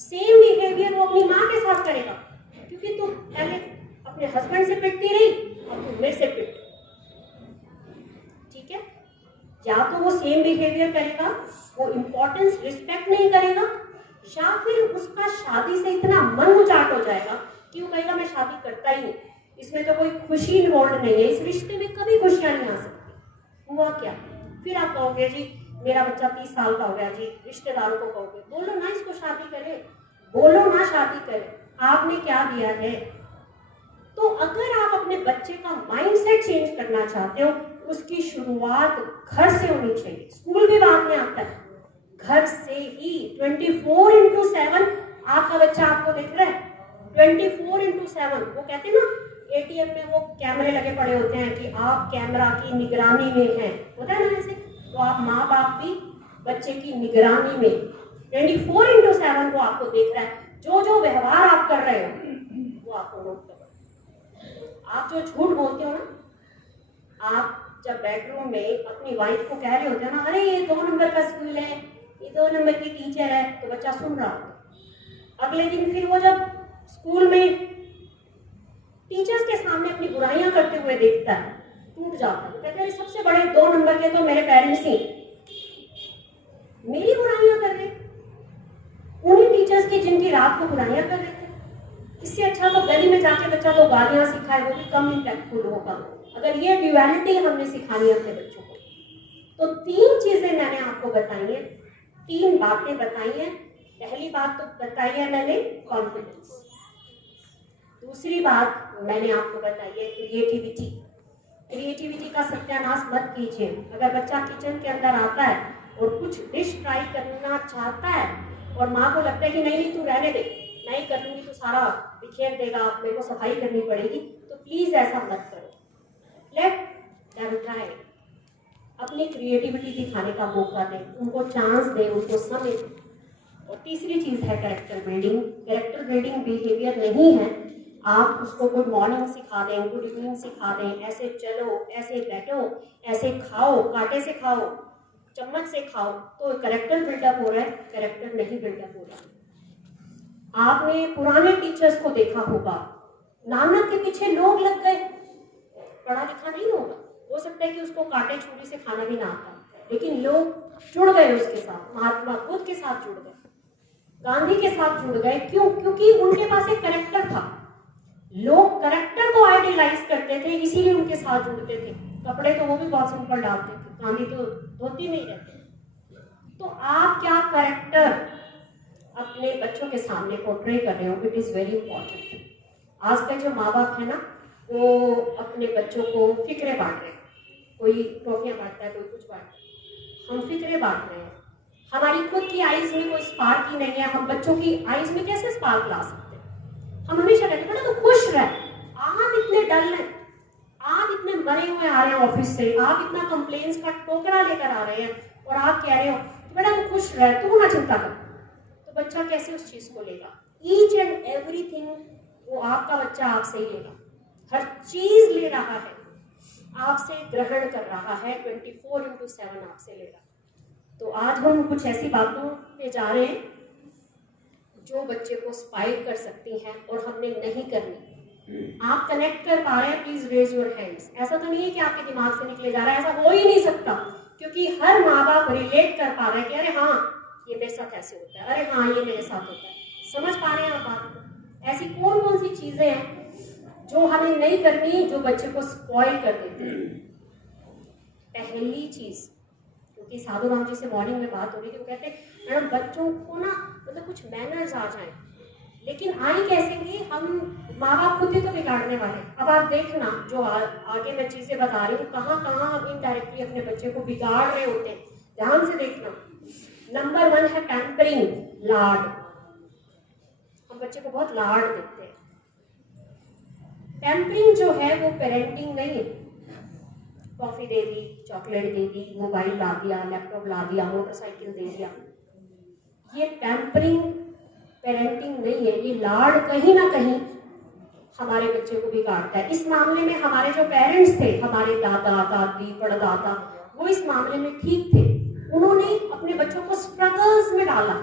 सेम बिहेवियर वो अपनी माँ के साथ करेगा, क्योंकि तू पहले अपने हस्बैंड से पिटती रही, अब तू मेरे से पिट, ठीक है। या तो वो सेम बिहेवियर करेगा, वो इम्पोर्टेंस रिस्पेक्ट नहीं करेगा, या फिर उसका शादी से इतना मन उचाट हो जाएगा कि वो कहेगा मैं शादी करता ही नहीं, इसमें तो कोई खुशी इन्वॉल्व नहीं है, इस रिश्ते में कभी खुशियां नहीं आ सकती। हुआ क्या, फिर आप कहोगे जी मेरा बच्चा 30 साल का हो गया जी, रिश्तेदारों को कहोगे बोलो ना इसको शादी करे, बोलो ना शादी करे, आपने क्या दिया है। तो अगर आप अपने बच्चे का माइंडसेट चेंज करना चाहते हो, उसकी शुरुआत घर से होनी चाहिए। स्कूल भी बाद में आता है, घर से ही 24/7 आपका बच्चा आपको देख रहा है, 24/7। वो कहते हैं ना एटीएम में वो कैमरे लगे पड़े होते हैं कि आप कैमरा की निगरानी में हैं, होता है ना ऐसे, तो आप माँ बाप भी बच्चे की निगरानी में 24/7 वो आपको देख रहा है। जो जो व्यवहार आप कर रहे हो वो आपको नोट कर रहा है। आप जो झूठ बोलते हो ना, आप जब बेडरूम में अपनी वाइफ को कह रहे होते हो ना, अरे ये 2 नंबर का स्कूल है, ये 2 नंबर की टीचर है, तो बच्चा सुन रहा होता। अगले दिन फिर वो जब स्कूल में टीचर्स के सामने अपनी बुराइयां करते हुए देखता है, टूट जाता है, कहते हैं सबसे बड़े 2 नंबर के तो मेरे पेरेंट्स ही, मेरी बुराइयां कर रहे, उन्हीं टीचर्स की जिनकी रात को बुराइयां कर रहे थे। इससे अच्छा तो गली में जाके बच्चा तो गालियां सिखाए, वो भी कम इम्पैक्टफुल होगा अगर ये ड्यूअलिटी हमने सिखानी है अपने बच्चों को। तो 3 चीजें मैंने आपको बताई हैं, 3 बातें बताई हैं। पहली बात तो बताई है मैंने कॉन्फिडेंस, दूसरी बात मैंने आपको बताई है क्रिएटिविटी। क्रिएटिविटी का सत्यानाश मत कीजिए। अगर बच्चा किचन के अंदर आता है और कुछ डिश ट्राई करना चाहता है और माँ को लगता है कि नहीं नहीं तू रहने दे, नहीं कर लूंगी तो सारा बिखेर देगा, मेरे को सफाई करनी पड़ेगी, तो प्लीज ऐसा मत करो। लेट देम ट्राई, अपनी क्रिएटिविटी दिखाने का मौका दें, उनको चांस दें, उनको समय दें। और तीसरी चीज है character building. Character building behaviour नहीं है आप उसको गुड मॉर्निंग सिखा दें, गुड इवनिंग सिखा दें, ऐसे चलो, ऐसे बैठो, ऐसे खाओ, कांटे से खाओ, चम्मच से खाओ, तो कैरेक्टर बिल्डअप हो रहा है, कैरेक्टर नहीं बिल्डअप हो रहा। आपने पुराने टीचर्स को देखा होगा, नानक के पीछे लोग लग गए, पढ़ा लिखा नहीं होगा, हो सकता है कि उसको कांटे छुरी से खाना भी ना आता, लेकिन लोग जुड़ गए उसके साथ, महात्मा बुद्ध के साथ जुड़ गए, गांधी के साथ जुड़ गए। क्यों? क्योंकि उनके पास एक कैरेक्टर था, लोग कैरेक्टर को आइडियलाइज करते थे, इसीलिए उनके साथ जुड़ते थे। कपड़े तो वो भी बहुत सिंपल डालते थे, गांधी तो धोती में ही रहते। तो आप क्या कैरेक्टर अपने बच्चों के सामने पोर्ट्रे कर रहे हो, इट इज वेरी इंपॉर्टेंट। आजकल जो माँ बाप है ना, वो अपने बच्चों को फिक्रे बांट रहे हैं, कोई ट्रॉफियां बांटता है, कोई कुछ बांटता है, हम फिक्रे बांट रहे हैं। हमारी खुद की आइज में कोई स्पार्क ही नहीं है, हम बच्चों की आइज में कैसे स्पार्क ला सकते हैं? हम हमेशा कहते हैं बेटा तो खुश रह, आप इतने डल हैं, आप इतने मरे हुए आ रहे हैं ऑफिस से, आप इतना कंप्लेन्स का टोकरा लेकर आ रहे हैं और आप कह रहे हो बेटा तू खुश रह, तू ना चिंता कर, तो बच्चा कैसे उस चीज को लेगा? ईच एंड एवरीथिंग वो आपका बच्चा आपसे ही लेगा, हर चीज ले रहा है, आपसे ग्रहण कर रहा है, 24/7 आपसे ले रहा है। तो आज हम कुछ ऐसी बातों पे जा रहे हैं जो बच्चे को स्पाइल कर सकती हैं और हमने नहीं करनी। आप कनेक्ट कर पा रहे हैं, प्लीज रेज योर हैंड्स। ऐसा तो नहीं है कि आपके दिमाग से निकले जा रहा है, ऐसा हो ही नहीं सकता, क्योंकि हर माँ बाप रिलेट कर पा रहे हैं कि अरे हाँ ये मेरे साथ ऐसे होता है, अरे हाँ ये मेरे साथ होता है। समझ पा रहे हैं आप बात को? ऐसी कौन कौन सी चीजें हैं जो हमें नहीं करनी, जो बच्चे को स्पॉइल कर देती है? पहली चीज, क्योंकि साधु राम जी से मॉर्निंग में बात हो रही थी, वो कहते हैं मैडम बच्चों को ना मतलब कुछ मैनर्स आ जाए, लेकिन आई कैसे कि हम माँ बाप खुद ही तो बिगाड़ने वाले। अब आप देखना जो आगे मैं चीजें बता रही हूँ, कहाँ कहाँ हम इनडायरेक्टली अपने बच्चे को बिगाड़ रहे होते हैं, ध्यान से देखना। नंबर 1 है पैम्परिंग, लाड। हम बच्चे को बहुत लाड देते हैं। पैम्परिंग जो है वो पेरेंटिंग नहीं है। कॉफी दे दी, चॉकलेट दे दी, मोबाइल ला दिया, लैपटॉप ला दिया, मोटरसाइकिल दे दिया, ये पैम्परिंग पेरेंटिंग नहीं है। ये लाड कहीं ना कहीं हमारे बच्चे को बिगाड़ता है। इस मामले में हमारे जो पेरेंट्स थे, हमारे दादा दादी परदादा, वो इस मामले में ठीक थे। उन्होंने अपने बच्चों को स्ट्रगल्स में डाला,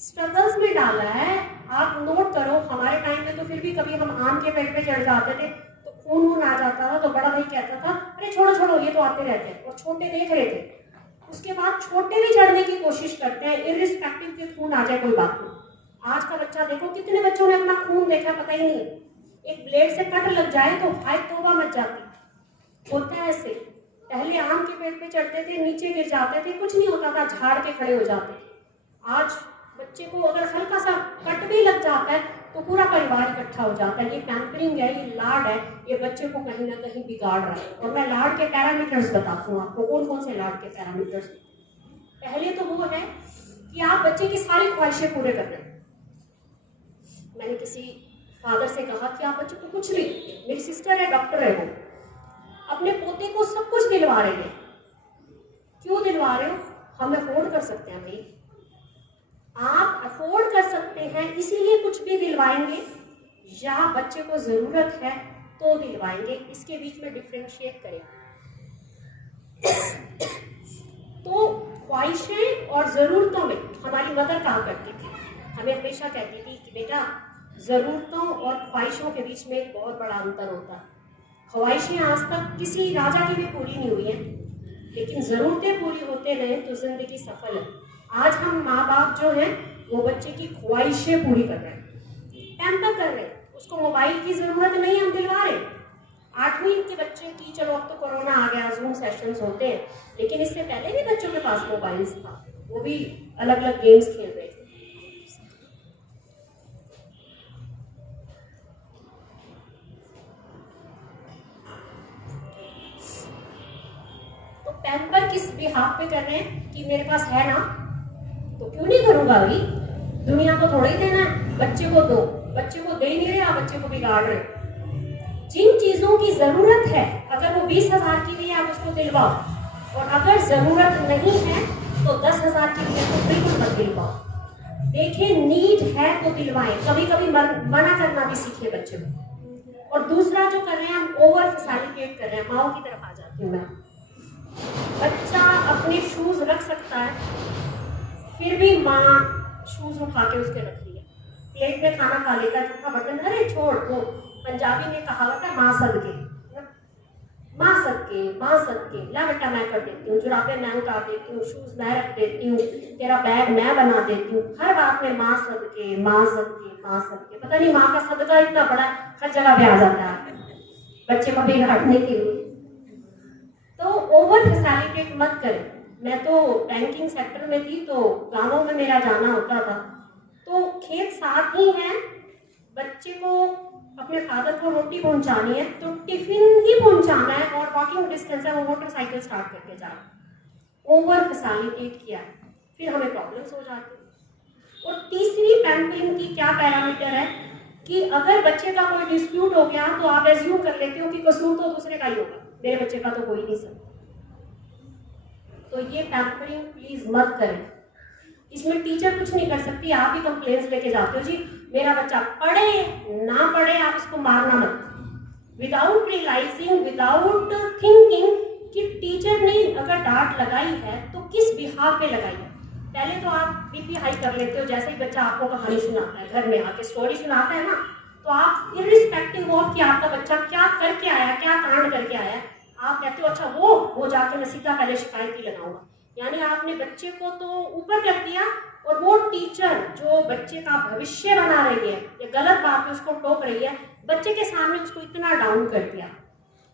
स्ट्रगल्स में डाला है। आप नोट करो, हमारे टाइम में तो फिर भी कभी हम आम के पेड़ पे चढ़ जाते थे तो खून वून आ जाता था तो बड़ा भाई कहता था अरे छोड़ो छोड़ो ये तो आते रहते हैं, और छोटे देख रहे थे। उसके बाद छोटे भी चढ़ने की कोशिश करते हैं, इर्रिस्पेक्टिव के खून आ जाए कोई बात नहीं। आज का बच्चा देखो, कितने बच्चों ने अपना खून देखा पता ही नहीं। एक ब्लेड से कट लग जाए तो हाय तौबा मच जाती। होता है ऐसे, पहले आम के पेड़ पे चढ़ते थे, नीचे गिर जाते थे, कुछ नहीं होता था, झाड़ के खड़े हो जाते थे। आज बच्चे को अगर हल्का सा कट भी लग जाता है तो पूरा परिवार इकट्ठा हो जाता है। ये पैम्परिंग है, ये लाड है, ये बच्चे को कहीं ना कहीं बिगाड़ रहा है। और मैं लाड के पैरामीटर्स बताती हूँ आपको, कौन कौन से लाड के पैरामीटर्स। पहले तो वो है कि आप बच्चे की सारी ख्वाहिशें पूरे कर रहे हैं। मैंने किसी फादर से कहा कि आप बच्चे को कुछ भी, मेरी सिस्टर है डॉक्टर है, वो अपने पोते को सब कुछ दिलवा रहे हैं। क्यों दिलवा रहे हो? हम अफोर्ड कर सकते हैं भाई, आप अफोर्ड कर सकते हैं इसीलिए कुछ भी दिलवाएंगे, या बच्चे को जरूरत है तो दिलवाएंगे। इसके बीच में डिफरेंशिएट करें। तो ख्वाहिशें और ज़रूरतों में हमारी मदर कहा करती थी, हमें हमेशा कहती थी कि बेटा ज़रूरतों और ख्वाहिशों के बीच में एक बहुत बड़ा अंतर होता है। ख्वाहिशें आज तक किसी राजा की भी पूरी नहीं हुई हैं, लेकिन ज़रूरतें पूरी होते रहे तो ज़िंदगी सफल है। आज हम माँ बाप जो हैं वो बच्चे की ख्वाहिशें पूरी कर रहे हैं, पैम्पर कर रहे हैं। उसको मोबाइल की ज़रूरत नहीं, हम दिलवा रहे हैं। 8वीं के बच्चे की, चलो अब तो कोरोना आ गया, जूम सेशंस होते हैं, लेकिन इससे पहले भी बच्चों के पास मोबाइल्स था, वो भी अलग अलग गेम्स खेल रहे थे। तो पैम्पर किस बिहाफ पे कर रहे हैं कि मेरे पास है ना तो क्यों नहीं करूंगा भाई, दुनिया को थोड़ा ही देना है, बच्चे को दो। बच्चे को दे ही नहीं रहे, आप बच्चे को बिगाड़ रहे। जिन चीजों की जरूरत है, अगर वो 20,000 की भी है आप उसको दिलवाओ, और अगर जरूरत नहीं है तो 10,000 की भी है तो बिल्कुल मत दिलवाओ। देखिए नीड है तो दिलवाएं, कभी कभी मना करना भी सीखिए बच्चे को। और दूसरा जो कर रहे हैं हम ओवर फैसिलिटेट कर रहे हैं। माओ की तरफ आ जाती हूँ मैं। बच्चा अपने शूज रख सकता है, फिर भी माँ शूज उठा के उसके रख रही है। प्लेट में खाना खा लेता है, चुपका बर्तन, अरे छोड़। वो पंजाबी में कहावत है, माँ सदके, माँ सदके, माँ सदके, ला बेटा मैं कर देती हूँ, जुराबे मैं उतार देती हूँ, शूज मैं रख देती हूँ, तेरा बैग मैं बना देती हूँ। हर बात में माँ सदके, माँ सदके, माँ सदके। पता नहीं माँ का सदका इतना बड़ा हर जगह पे आ जाता है बच्चे को बिगाड़ने के लिए। तो ओवर फैसिलिटेट मत करें। मैं तो बैंकिंग सेक्टर में थी तो गांवों में मेरा जाना होता था, तो खेत साथ ही हैं, बच्चे को अपने फादर को रोटी पहुंचानी है तो टिफिन ही पहुंचाना है और वॉकिंग डिस्टेंस है, वो मोटरसाइकिल स्टार्ट करके जा रहा है। ओवर फैसिलिटेट किया, फिर हमें प्रॉब्लम्स हो जाती। और तीसरी पैम्परिंग की क्या पैरामीटर है कि अगर बच्चे का कोई डिस्प्यूट हो गया तो आप एज्यूम कर लेते हो कि कसूर तो दूसरे का ही होगा, मेरे बच्चे का तो कोई नहीं सकता। तो ये पैम्परिंग प्लीज मत करें। इसमें टीचर कुछ नहीं कर सकती, आप ही कंप्लेंट्स लेके जाते हो जी मेरा बच्चा पढ़े ना पढ़े, आप इसको मारना मत। विदाउट रियलाइजिंग, विदाउट थिंकिंग कि टीचर ने अगर डांट लगाई है तो किस बिहाफ पे लगाई है। पहले तो आप बीपी हाई कर लेते हो, जैसे ही बच्चा आपको कहानी सुनाता है, घर में आके स्टोरी सुनाता है ना, तो आप इर्रिस्पेक्टिव ऑफ कि आपका बच्चा क्या करके आया, क्या कांड करके आया, आप कहते हो अच्छा वो जाके मैं सीधा पहले शिकायत ही लगाऊंगा। यानी आपने बच्चे को तो ऊपर कर दिया, और वो टीचर जो बच्चे का भविष्य बना रही है या गलत बात में उसको टोक रही है, बच्चे के सामने उसको इतना डाउन कर दिया।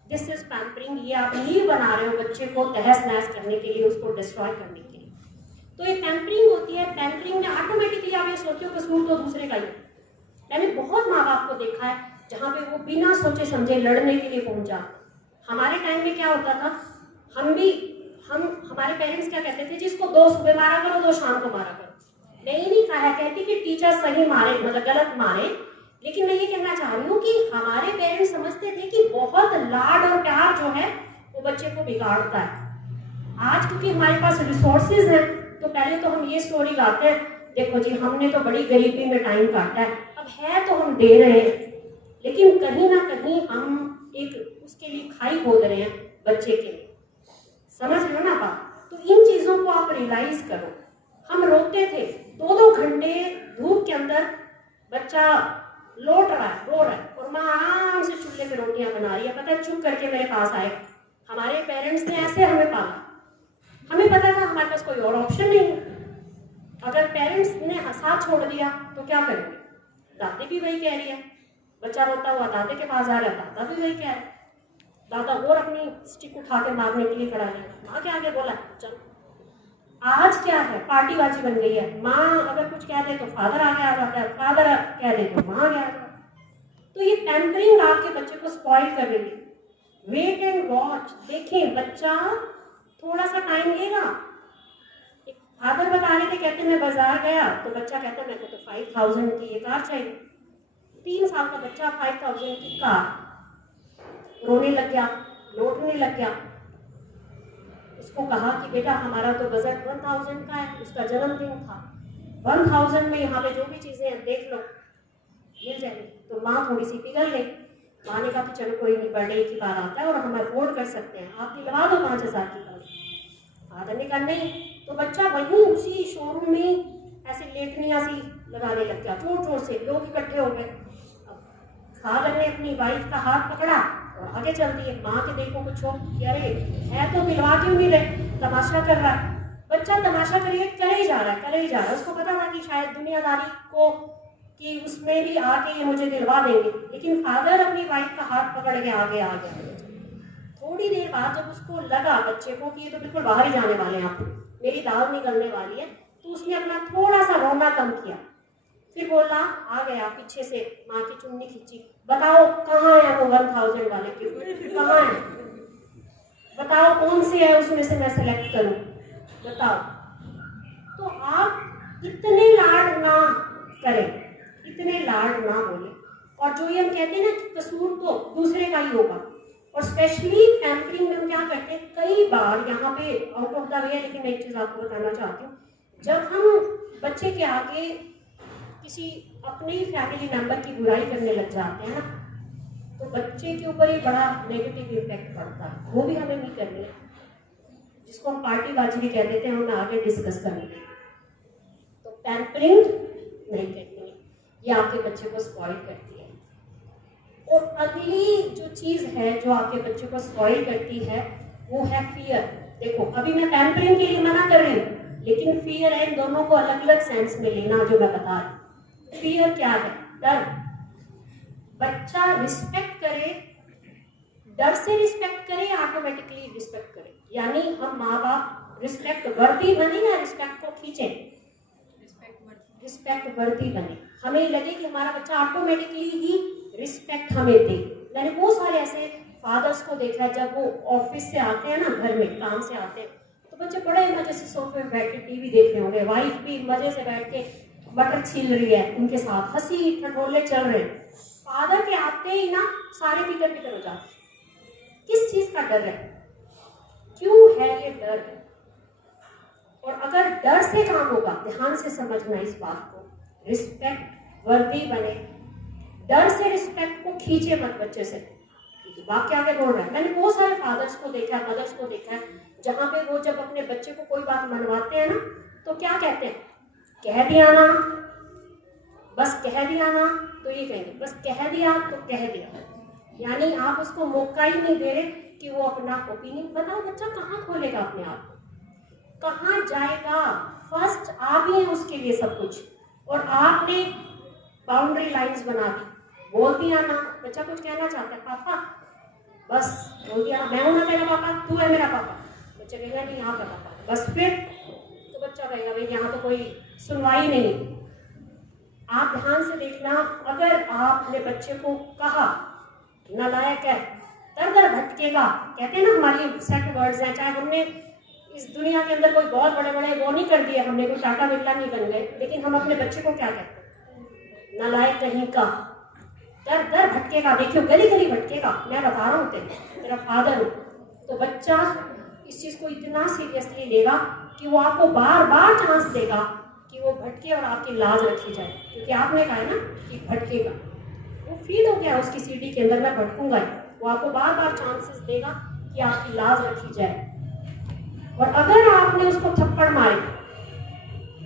This is pampering. ये आप लीव बना रहे हो बच्चे को तहस नहस करने के लिए, उसको डिस्ट्रॉय करने के लिए। तो ये पैम्परिंग होती है। पैम्परिंग में ऑटोमेटिकली आप ये सोचते हो कसूर तो दूसरे का ही। मैंने बहुत माँ बाप को देखा है जहाँ पे वो बिना सोचे समझे लड़ने के लिए पहुंच जाते। हमारे टाइम में क्या होता था, हमारे पेरेंट्स क्या कहते थे, जिसको 2 सुबह मारा करो 2 शाम को मारा करो। नहीं कहा कहती कि टीचर सही मारे, मतलब गलत मारे। लेकिन मैं ये कहना चाह रही हूँ कि हमारे पेरेंट्स समझते थे कि बहुत लाड और प्यार जो है वो बच्चे को बिगाड़ता है। आज क्योंकि हमारे पास रिसोर्सेज हैं तो पहले तो हम ये स्टोरी गाते हैं, देखो जी हमने तो बड़ी गरीबी में टाइम काटा है, अब है तो हम दे रहे हैं, लेकिन कहीं ना कहीं हम एक उसके लिए खाई खोद रहे हैं बच्चे के लिए। समझ रहे हो ना बात? तो इन चीजों को आप रियलाइज करो। हम रोते थे 2-2 घंटे धूप के अंदर, बच्चा लोट रहा है, रो रहा है, और माँ आराम से चूल्हे पे रोटियां बना रही है, पता है चुप करके मेरे पास आएगा। हमारे पेरेंट्स ने ऐसे हमें पाला, हमें पता था हमारे पास कोई और ऑप्शन नहीं है। अगर पेरेंट्स ने साथ छोड़ दिया तो क्या करेंगे? दादी भी वही कह रही है, बच्चा रोता हुआ दादी के पास आ रहा है, दादा भी वही कह रहा है, दादा और अपनी स्टिक उठा के मारने के लिए खड़ा है, माँ के आगे बोला चल। आज क्या है, पार्टीबाजी बन गई है। माँ अगर कुछ कह दे तो फादर आगे आ जाता है, फादर कह दे तो माँ आगे आ जाता है। तो ये पैम्परिंग आपके बच्चे को स्पॉइल कर रही है। वेट एंड वॉच, देखें बच्चा थोड़ा सा टाइम लेगा। फादर बता रहे थे, कहते मैं बाजार गया तो बच्चा कहता मेरे को तो 5000 की ये कार चाहिए। 3 साल का बच्चा 5000 की कार, रोने लग गया, लौटने लग गया। उसको कहा कि बेटा हमारा तो बजट 1000 का है, उसका जन्मदिन था, 1000 में यहाँ पे जो भी चीजें हैं देख लो मिल जाएंगी। तो माँ थोड़ी सी पिघल गई। माँ ने कहा कि चलो कोई नहीं, बर्थडे की बार आता है और हम अफोर्ड कर सकते हैं, आप दिलवा दो 5000 की कार। फादर ने कहा नहीं। तो बच्चा वहीं उसी शोरूम में ऐसे लेटनियाँ सी लगाने लग गया, जोर जोर से। लोग इकट्ठे हो गए। फादर ने अपनी वाइफ का हाथ पकड़ा और आगे चल दिए। माँ के देखो कुछ हो, अरे है तो दिलवा क्यों नहीं रहे, तमाशा कर रहा है। बच्चा तमाशा करिए करे ही जा रहा है, करे ही जा रहा है। उसको पता था कि शायद दुनियादारी को कि उसमें भी आके ये मुझे दिलवा देंगे, लेकिन फादर अपनी वाइफ का हाथ पकड़ के आगे आ गया। थोड़ी देर बाद जब उसको लगा बच्चे को कि ये तो बिल्कुल बाहर ही जाने वाले हैं, आप मेरी दाल निकलने वाली है, तो उसने अपना थोड़ा सा रोना कम किया। फिर बोला, आ गया पीछे से, माँ की चुन्नी खींची, बताओ कहाँ है वो 1000 वाले गिफ्ट, कहाँ है, बताओ कौन से है उसमें से मैं सेलेक्ट करूं, बताओ। तो आप इतने लाड ना करें, इतने लाड ना बोले। और जो ये हम कहते हैं ना कि कसूर तो दूसरे का ही होगा, और स्पेशली पैम्परिंग में हम क्या करते हैं, कई बार यहाँ पे आउट ऑफ द वे है, लेकिन मैं एक चीज़ आपको बताना चाहती हूँ। जब हम बच्चे के आगे किसी अपने ही फैमिली मेंबर की बुराई करने लग जाते हैं ना, तो बच्चे के ऊपर ही बड़ा नेगेटिव इम्पैक्ट पड़ता है। वो भी हमें नहीं करनी है, जिसको हम पार्टीबाजी भी कह देते हैं, हम आगे डिस्कस करेंगे। तो पैम्परिंग नहीं करनी है, ये आपके बच्चे को स्पॉइल करती है। और अगली जो चीज़ है जो आपके बच्चे को स्पॉइल करती है वो है फियर। देखो अभी मैं पैम्परिंग के लिए मना कर रही हूँ, लेकिन फियर है, इन दोनों को अलग अलग सेंस में लेना जो मैं बता रही हूँ। फियर क्या है? डर। बच्चा रिस्पेक्ट करे, डर से रिस्पेक्ट करे, ऑटोमेटिकली रिस्पेक्ट करे। यानी हम माँ बाप रिस्पेक्ट वर्दी बने या रिस्पेक्ट को खींचे? रिस्पेक्ट वर्दी बने। हमें लगे कि हमारा बच्चा ऑटोमेटिकली ही रिस्पेक्ट हमें दे। मैंने बहुत सारे ऐसे फादर्स को देखा है, जब वो ऑफिस से आते हैं ना, घर में काम से आते हैं, तो बच्चे बड़े मजे से सोफे में बैठ के टीवी देख रहे होंगे, वाइफ भी मजे से बैठ के बटर छील रही है उनके साथ, हंसी ठठोले चल रहे हैं। फादर के आते ही ना सारे फिकर फिकर हो जाते। किस चीज का डर है? क्यों है ये डर? और अगर डर से काम होगा, ध्यान से समझना इस बात को, रिस्पेक्ट वर्दी बने। डर से रिस्पेक्ट को खींचे मत बच्चे से, बाप क्या आगे बोल रहा है। मैंने बहुत सारे फादर्स को देखा है, मदर्स को देखा है, जहाँ पे वो जब अपने बच्चे को कोई बात मनवाते हैं ना, तो क्या कहते हैं, कह दिया ना, बस कह दिया ना, तो ये कहेंगे बस कह दिया तो कह दिया। यानी आप उसको मौका ही नहीं दे रहे कि वो अपना ओपिनियन बताओ। बच्चा कहाँ खोलेगा अपने आप को, कहाँ जाएगा? फर्स्ट आप ही हैं उसके लिए सब कुछ, और आपने बाउंड्री लाइंस बना दी। बोल दिया ना, बच्चा कुछ कहना चाहता है, पापा बस बोल दिया ना, मैं हूं ना तेरा पापा, तू है मेरा पापा। बच्चा कहेगा नहीं यहाँ का पापा, बस फिर तो बच्चा कहेगा भाई यहाँ तो कोई सुनवाई नहीं। आप ध्यान से देखना, अगर आपने बच्चे को कहा नालायक है, दर दर भटकेगा, कहते हैं ना हमारी सेट वर्ड्स हैं, चाहे हमने इस दुनिया के अंदर कोई बहुत बड़े बड़े वो नहीं कर दिए, हमने कोई टाटा बिरला नहीं बन गए, लेकिन हम अपने बच्चे को क्या कहते हैं, नालायक कहीं का, दर दर भटकेगा। देखियो गली गली भटकेगा, मैं बता रहा हूँ तेरे, मेरा फादर हूँ। तो बच्चा इस चीज़ को इतना सीरियसली लेगा कि वो आपको बार बार चांस देगा कि वो भटके और आपकी लाज रखी जाए, क्योंकि आपने कहा है ना कि भटकेगा। वो फीड हो गया उसकी सीढ़ी के अंदर, मैं भटकूंगा ही। वो आपको बार बार चांसेस देगा कि आपकी लाज रखी जाए। और अगर आपने उसको थप्पड़ मारे,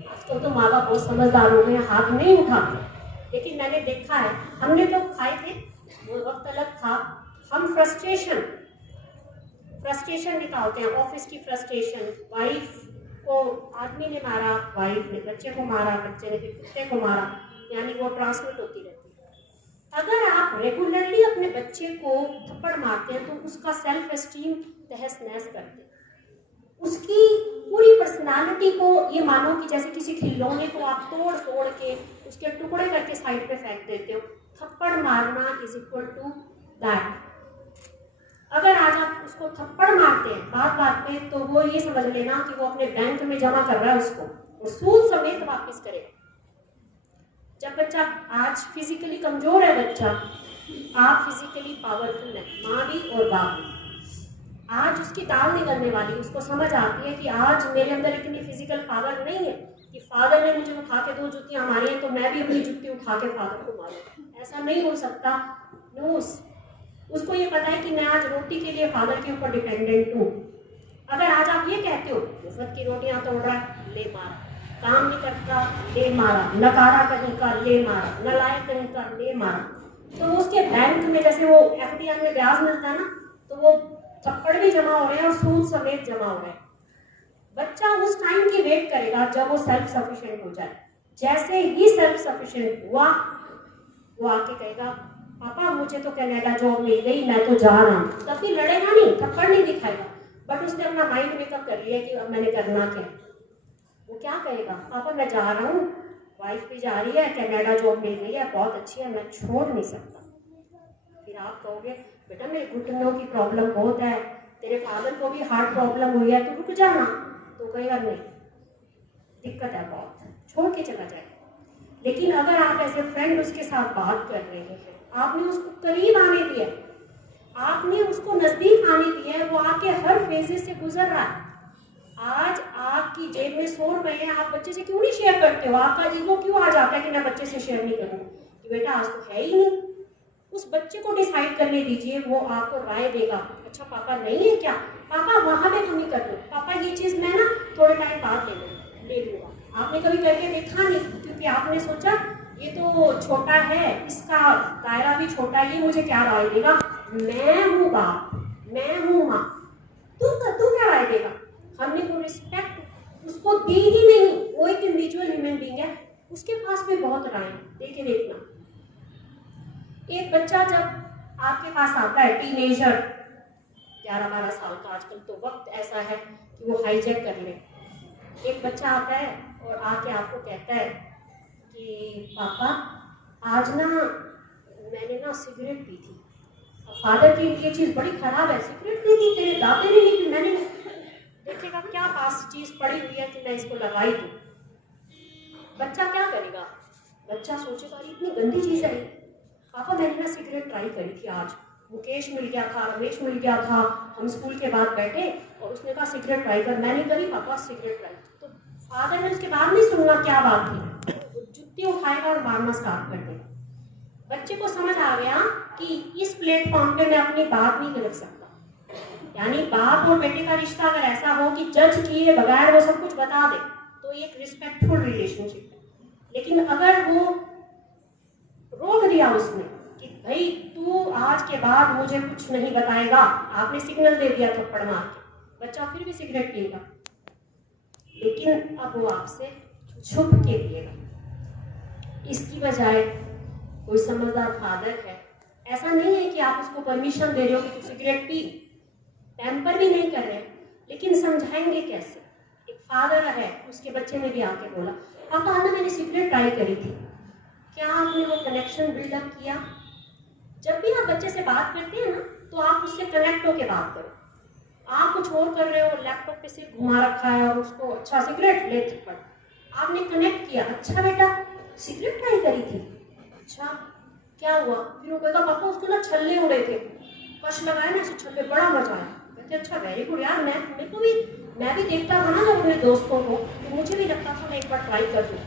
आजकल तो माँ बाप बहुत समझदार हो गए, हाथ नहीं उठाते, लेकिन मैंने देखा है, हमने तो खाए थे, वो वक्त अलग था। हम फ्रस्ट्रेशन निकालते हैं, ऑफिस की फ्रस्ट्रेशन, वाइफ को आदमी ने मारा, वाइफ ने बच्चे को मारा, बच्चे ने फिर कुत्ते को मारा, यानी वो ट्रांसमिट होती रहती है। अगर आप रेगुलरली अपने बच्चे को थप्पड़ मारते हैं तो उसका सेल्फ एस्टीम तहस नहस करते हैं, उसकी पूरी पर्सनालिटी को ये मानो कि जैसे किसी खिलौने को आप तोड़ तोड़ के उसके टुकड़े करके साइड पे फेंक देते हो। थप्पड़ मारना इज इक्वल टू दैट। अगर आज आप उसको थप्पड़ मारते हैं बात बात पे, तो वो ये समझ लेना कि वो अपने बैंक में जमा कर रहा है उसको, और सूद समेत वापस करेगा। जब बच्चा आज फिजिकली कमजोर है, बच्चा आप फिजिकली पावरफुल है, माँ भी और बाप भी। आज उसकी दाल निकलने वाली, उसको समझ आती है कि आज मेरे अंदर इतनी फिजिकल पावर नहीं है कि फादर ने मुझे उठा के 2 जुत्तियां मारी हैं तो मैं भी अपनी जुत्ती उठा के फादर को मारूं। ऐसा नहीं हो सकता। नो, उसको ये पता है कि मैं आज रोटी के लिए फादर के ऊपर डिपेंडेंट हूँ। अगर आज आप ये कहते हो मुफ्त की रोटियां तोड़ रहा है, ले मारा, काम नहीं करता, ले मारा, नकारा कहीं का, ले मारा, नलायक कहीं का, ले मारा, तो उसके बैंक में जैसे वो FDR में ब्याज मिलता है ना, तो वो थप्पड़ भी जमा हो रहे हैं और सूद समेत जमा हो रहे हैं। बच्चा उस टाइम की वेट करेगा जब वो सेल्फ सफिशिएंट हो जाए। जैसे ही सेल्फ सफिशिएंट हुआ, वो आके कहेगा पापा मुझे तो कनाडा जॉब मिल गई, मैं तो जा रहा हूँ। तब भी लड़ेगा नहीं, थप्पड़ नहीं दिखाएगा, बट उसने अपना माइंड मेकअप कर लिया कि अब मैंने करना क्या। वो क्या कहेगा, पापा मैं जा रहा हूँ, वाइफ भी जा रही है, कनाडा जॉब मिल गई है, बहुत अच्छी है, मैं छोड़ नहीं सकता। फिर आप कहोगे बेटा मेरे घुटनों की प्रॉब्लम बहुत है, तेरे फादर को भी हार्ट प्रॉब्लम हुई है, तो रुक जाना। तो कहेगा नहीं, दिक्कत है बहुत, छोड़ के चला जाएगा। लेकिन अगर आप ऐसे फ्रेंड उसके साथ बात कर रहे हैं, आपने उसको करीब आने दिया, आपने उसको नजदीक आने दिया, वो आके हर फेजेस से गुजर रहा है। आज आपकी जेब में 100 रुपए है, आप बच्चे से क्यों नहीं शेयर करते हो? आपका ईगो क्यों आ जाता है कि मैं बच्चे से शेयर नहीं करूँ कि बेटा आज तो है ही नहीं। उस बच्चे को डिसाइड करने दीजिए, वो आपको राय देगा। अच्छा पापा नहीं है क्या, पापा वहां पे कमी कर दो, पापा ये चीज मैं ना थोड़े टाइम बाद ले लूंगा। आपने कभी करके देखा नहीं, क्योंकि आपने सोचा ये तो छोटा है, इसका दायरा भी छोटा है, ये मुझे क्या राय देगा, मैं हूँ बाप, मैं हूँ माँ, तू क्या राय देगा। हमने वो रिस्पेक्ट उसको दी ही नहीं। वो एक इंडिविजुअल ह्यूमन बीइंग है, उसके पास भी बहुत राय है। देखे देखना, एक बच्चा जब आपके पास आता है, टीनेजर 11-12 साल का, आजकल तो वक्त ऐसा है कि वो हाईजैक कर ले। एक बच्चा आता है और आके आपको कहता है कि पापा आज ना मैंने ना सिगरेट पी थी, फादर की ये चीज़ बड़ी खराब है, सिगरेट पी थी, तेरे दादे ने नहीं पी, मैंने। देखेगा क्या पास चीज़ पड़ी हुई है कि मैं इसको लगाई दूँ। बच्चा क्या करेगा, बच्चा सोचेगा इतनी गंदी चीज़ है। पापा मैंने ना सिगरेट ट्राई करी थी आज, मुकेश मिल गया था, रमेश मिल गया था, हम स्कूल के बाद बैठे और उसने कहा सिगरेट ट्राई कर, मैंने करी पापा सिगरेट ट्राई। तो फादर ने उसके बाद नहीं सुनना क्या बात थी, वो जुत्ती उठाएगा और मारना स्टार्ट कर देगा। बच्चे को समझ आ गया कि इस प्लेटफॉर्म पे मैं अपनी बात नहीं रख सकता। यानी बाप और बेटे का रिश्ता अगर ऐसा हो कि जज किए बगैर वो सब कुछ बता दे, तो एक रिस्पेक्टफुल रिलेशनशिप है। लेकिन अगर वो रोक दिया उसने कि भाई तू आज के बाद मुझे कुछ नहीं बताएगा, आपने सिग्नल दे दिया थप्पड़ मार के, बच्चा फिर भी सिगरेट पिएगा, लेकिन अब वो आपसे छुप के पिएगा। इसकी बजाय कोई समझदार फादर है, ऐसा नहीं है कि आप उसको परमिशन दे रहे हो कि तू सिगरेट पी, टेम्पर भी नहीं कर रहे, लेकिन समझाएंगे कैसे। एक फादर है, उसके बच्चे ने भी आके बोला पापा आज मैंने सिगरेट ट्राई करी थी, क्या आपने वो कनेक्शन बिल्डअप किया। जब भी आप बच्चे से बात करते हैं ना, तो आप उससे कनेक्ट होकर बात करो। आप कुछ और कर रहे हो, लैपटॉप पे सिर्फ घुमा रखा है और उसको अच्छा सिगरेट ले थप्पड़, आपने कनेक्ट किया, अच्छा बेटा सिगरेट ट्राई करी थी, अच्छा क्या हुआ। फिर वो कहता पापा उसके ना छल्ले उड़े थे, कश लगाया ना ऐसे छल्ले, बड़ा मजा आया। कहते अच्छा वेरी गुड यार, मैं भी देखता था ना जब अपने दोस्तों को, तो मुझे भी लगता था मैं एक बार ट्राई कर दूँ,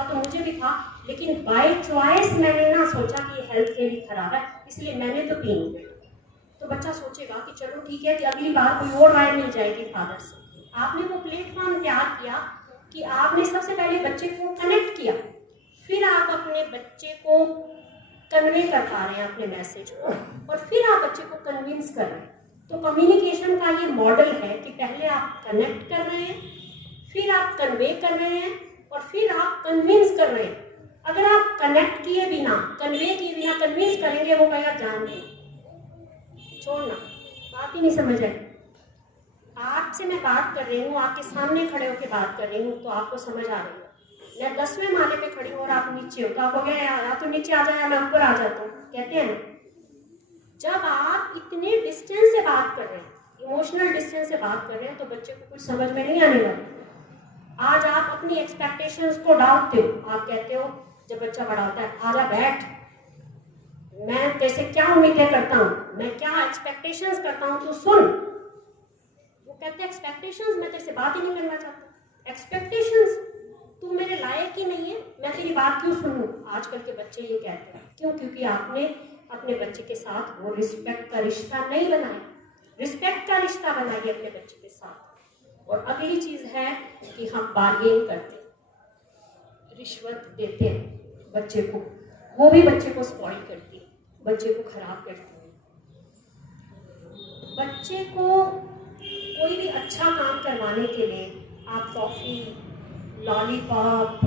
तो मुझे भी था, लेकिन बाय चॉइस मैंने ना सोचा कि हेल्थ के लिए खराब है, इसलिए मैंने तो पी नहीं। तो बच्चा सोचेगा कि चलो ठीक है कि अगली बार कोई और राय मिल जाएगी फादर से। आपने वो प्लेटफॉर्म तैयार किया कि आपने सबसे पहले बच्चे को कनेक्ट किया, फिर आप अपने बच्चे बच्चे को कन्वे कर पा रहे हैं अपने मैसेज को, और फिर आप बच्चे को कन्विंस कर रहे हैं। तो कम्युनिकेशन का ये मॉडल है कि पहले आप कनेक्ट कर रहे हैं, फिर आप कन्वे कर रहे हैं, और फिर आप कन्विंस कर रहे हैं। अगर आप कनेक्ट किए बिना, कन्वे किए बिना कन्विंस करेंगे, वो कहेगा जान दे, छोड़ना, बात ही नहीं समझ आई। आपसे मैं बात कर रही हूँ, आपके सामने खड़े होकर बात कर रही हूँ, तो आपको समझ आ रही है। मैं 10वें माले पे खड़ी हूँ और आप नीचे हो, तो आप हो गया या तो नीचे आ जाए या मैं ऊपर आ जाता हूँ, कहते हैं ना। जब आप इतने डिस्टेंस से बात कर रहे हैं, इमोशनल डिस्टेंस से बात कर रहे हैं, तो बच्चे को कुछ समझ में नहीं आने वाला। आज आप अपनी एक्सपेक्टेशंस को डालते हो, आप कहते हो जब बच्चा बड़ा होता है, आजा बैठ, मैं तेरे से क्या उम्मीदें करता हूँ, मैं क्या एक्सपेक्टेशंस करता हूँ, तू सुन। वो कहते हैं एक्सपेक्टेशंस, मैं तेरे से बात ही नहीं करना चाहता। एक्सपेक्टेशंस, तू मेरे लायक ही नहीं है, मैं तेरी बात क्यों सुनूं। आजकल के बच्चे ये कहते हैं, क्यों? क्योंकि आपने अपने बच्चे के साथ वो रिस्पेक्ट का रिश्ता नहीं बनाया। रिस्पेक्ट का रिश्ता बनाइए अपने बच्चे के साथ। और अगली चीज है कि हम बार्गेन करते हैं, रिश्वत देते हैं बच्चे को, वो भी बच्चे को स्पॉइल करती है, बच्चे को खराब करती है। बच्चे को कोई भी अच्छा काम करवाने के लिए आप टॉफी, लॉलीपॉप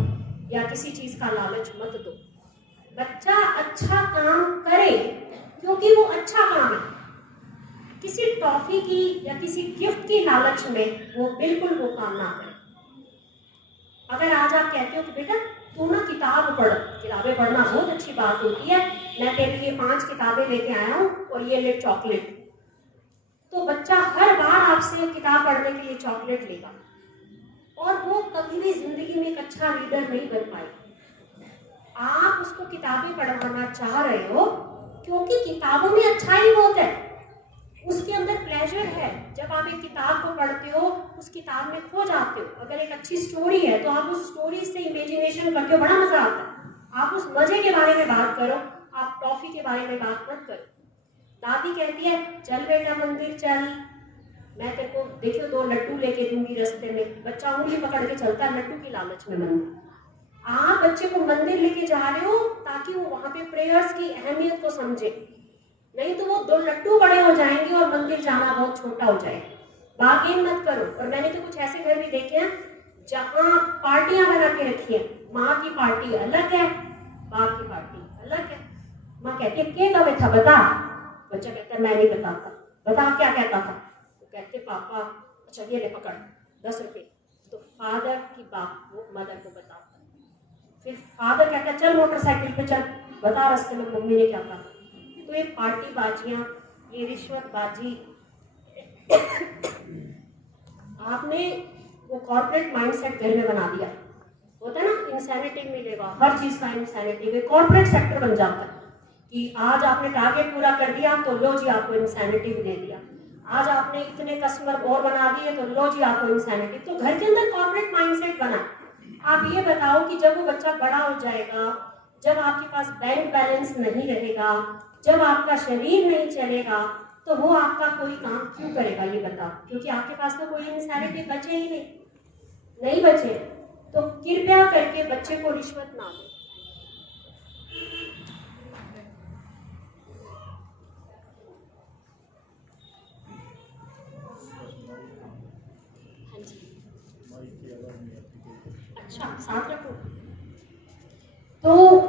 या किसी चीज का लालच मत दो। बच्चा अच्छा काम करे क्योंकि वो अच्छा काम है। किसी टॉफी की या किसी गिफ्ट की लालच में वो बिल्कुल वो काम ना करे। अगर आज आप कहते हो कि बेटा तू ना किताब पढ़, किताबें पढ़ना बहुत अच्छी बात होती है, मैं तेरे लिए 5 किताबें लेके आया हूँ और ये ले चॉकलेट, तो बच्चा हर बार आपसे किताब पढ़ने के लिए चॉकलेट लेगा और वो कभी भी जिंदगी में एक अच्छा रीडर नहीं बन पाएगा। आप उसको किताबें पढ़वाना चाह रहे हो क्योंकि किताबों में अच्छाई बहुत है, उसके अंदर प्लेजर है। जब आप एक किताब को पढ़ते हो, उस किताब में खो जाते हो। अगर एक अच्छी स्टोरी है तो आप उस स्टोरी से इमेजिनेशन करते हो, बड़ा मजा आता है। आप उस मजे के बारे में बात करो, आप टॉफी के बारे में बात मत करो। दादी कहती है चल बेटा मंदिर चल, मैं तेरे को देखियो 2 लड्डू लेके दूंगी रास्ते में, बच्चा उंगली पकड़ के चलता है लड्डू की लालच में मंदिर। आप बच्चे को मंदिर लेके जा रहे हो ताकि वो वहां पे प्रेयर्स की अहमियत को समझे, नहीं तो वो 2 लड्डू बड़े हो जाएंगे और मंदिर जाना बहुत छोटा हो जाएगा। बार्गेन मत करो। और मैंने तो कुछ ऐसे घर भी देखे हैं जहाँ पार्टियां बना के रखी है, माँ की पार्टी अलग है, बाप की पार्टी अलग है। माँ कहती है क्या कहा था बता, बच्चा कहता है मैं नहीं बताता, बता क्या कहता था, तो कहते पापा अच्छा ये ले पकड़ 10 रुपये, तो फादर की बाप वो मदर को बताता, फिर फादर कहता है चल मोटरसाइकिल पे चल, बता रास्ते में मम्मी ने क्या कहा। तो ये पार्टी बाजियां, ये रिश्वत बाजी, आपने वो कॉर्पोरेट माइंडसेट घर में बना दिया। होता है ना इंसेनिटी मिलेगा, हर चीज का इंसेनिटी, कॉर्पोरेट सेक्टर बन जाता है कि आज आपने टारगेट पूरा कर दिया तो लो जी आपको इंसेनिटी दे दिया, आज आपने इतने कस्टमर और बना दिए तो लो जी आपको इंसेनिटी। तो घर के अंदर कॉर्पोरेट माइंडसेट बना। आप ये बताओ कि जब वो बच्चा बड़ा हो जाएगा, जब आपके पास बैंक बैलेंस नहीं रहेगा, जब आपका शरीर नहीं चलेगा, तो वो आपका कोई काम क्यों करेगा ये बताओ, क्योंकि आपके पास तो कोई इंसानियत बचे ही नहीं बचे। तो कृपया करके बच्चे को रिश्वत ना दो। हाँ जी अच्छा साथ रखो। तो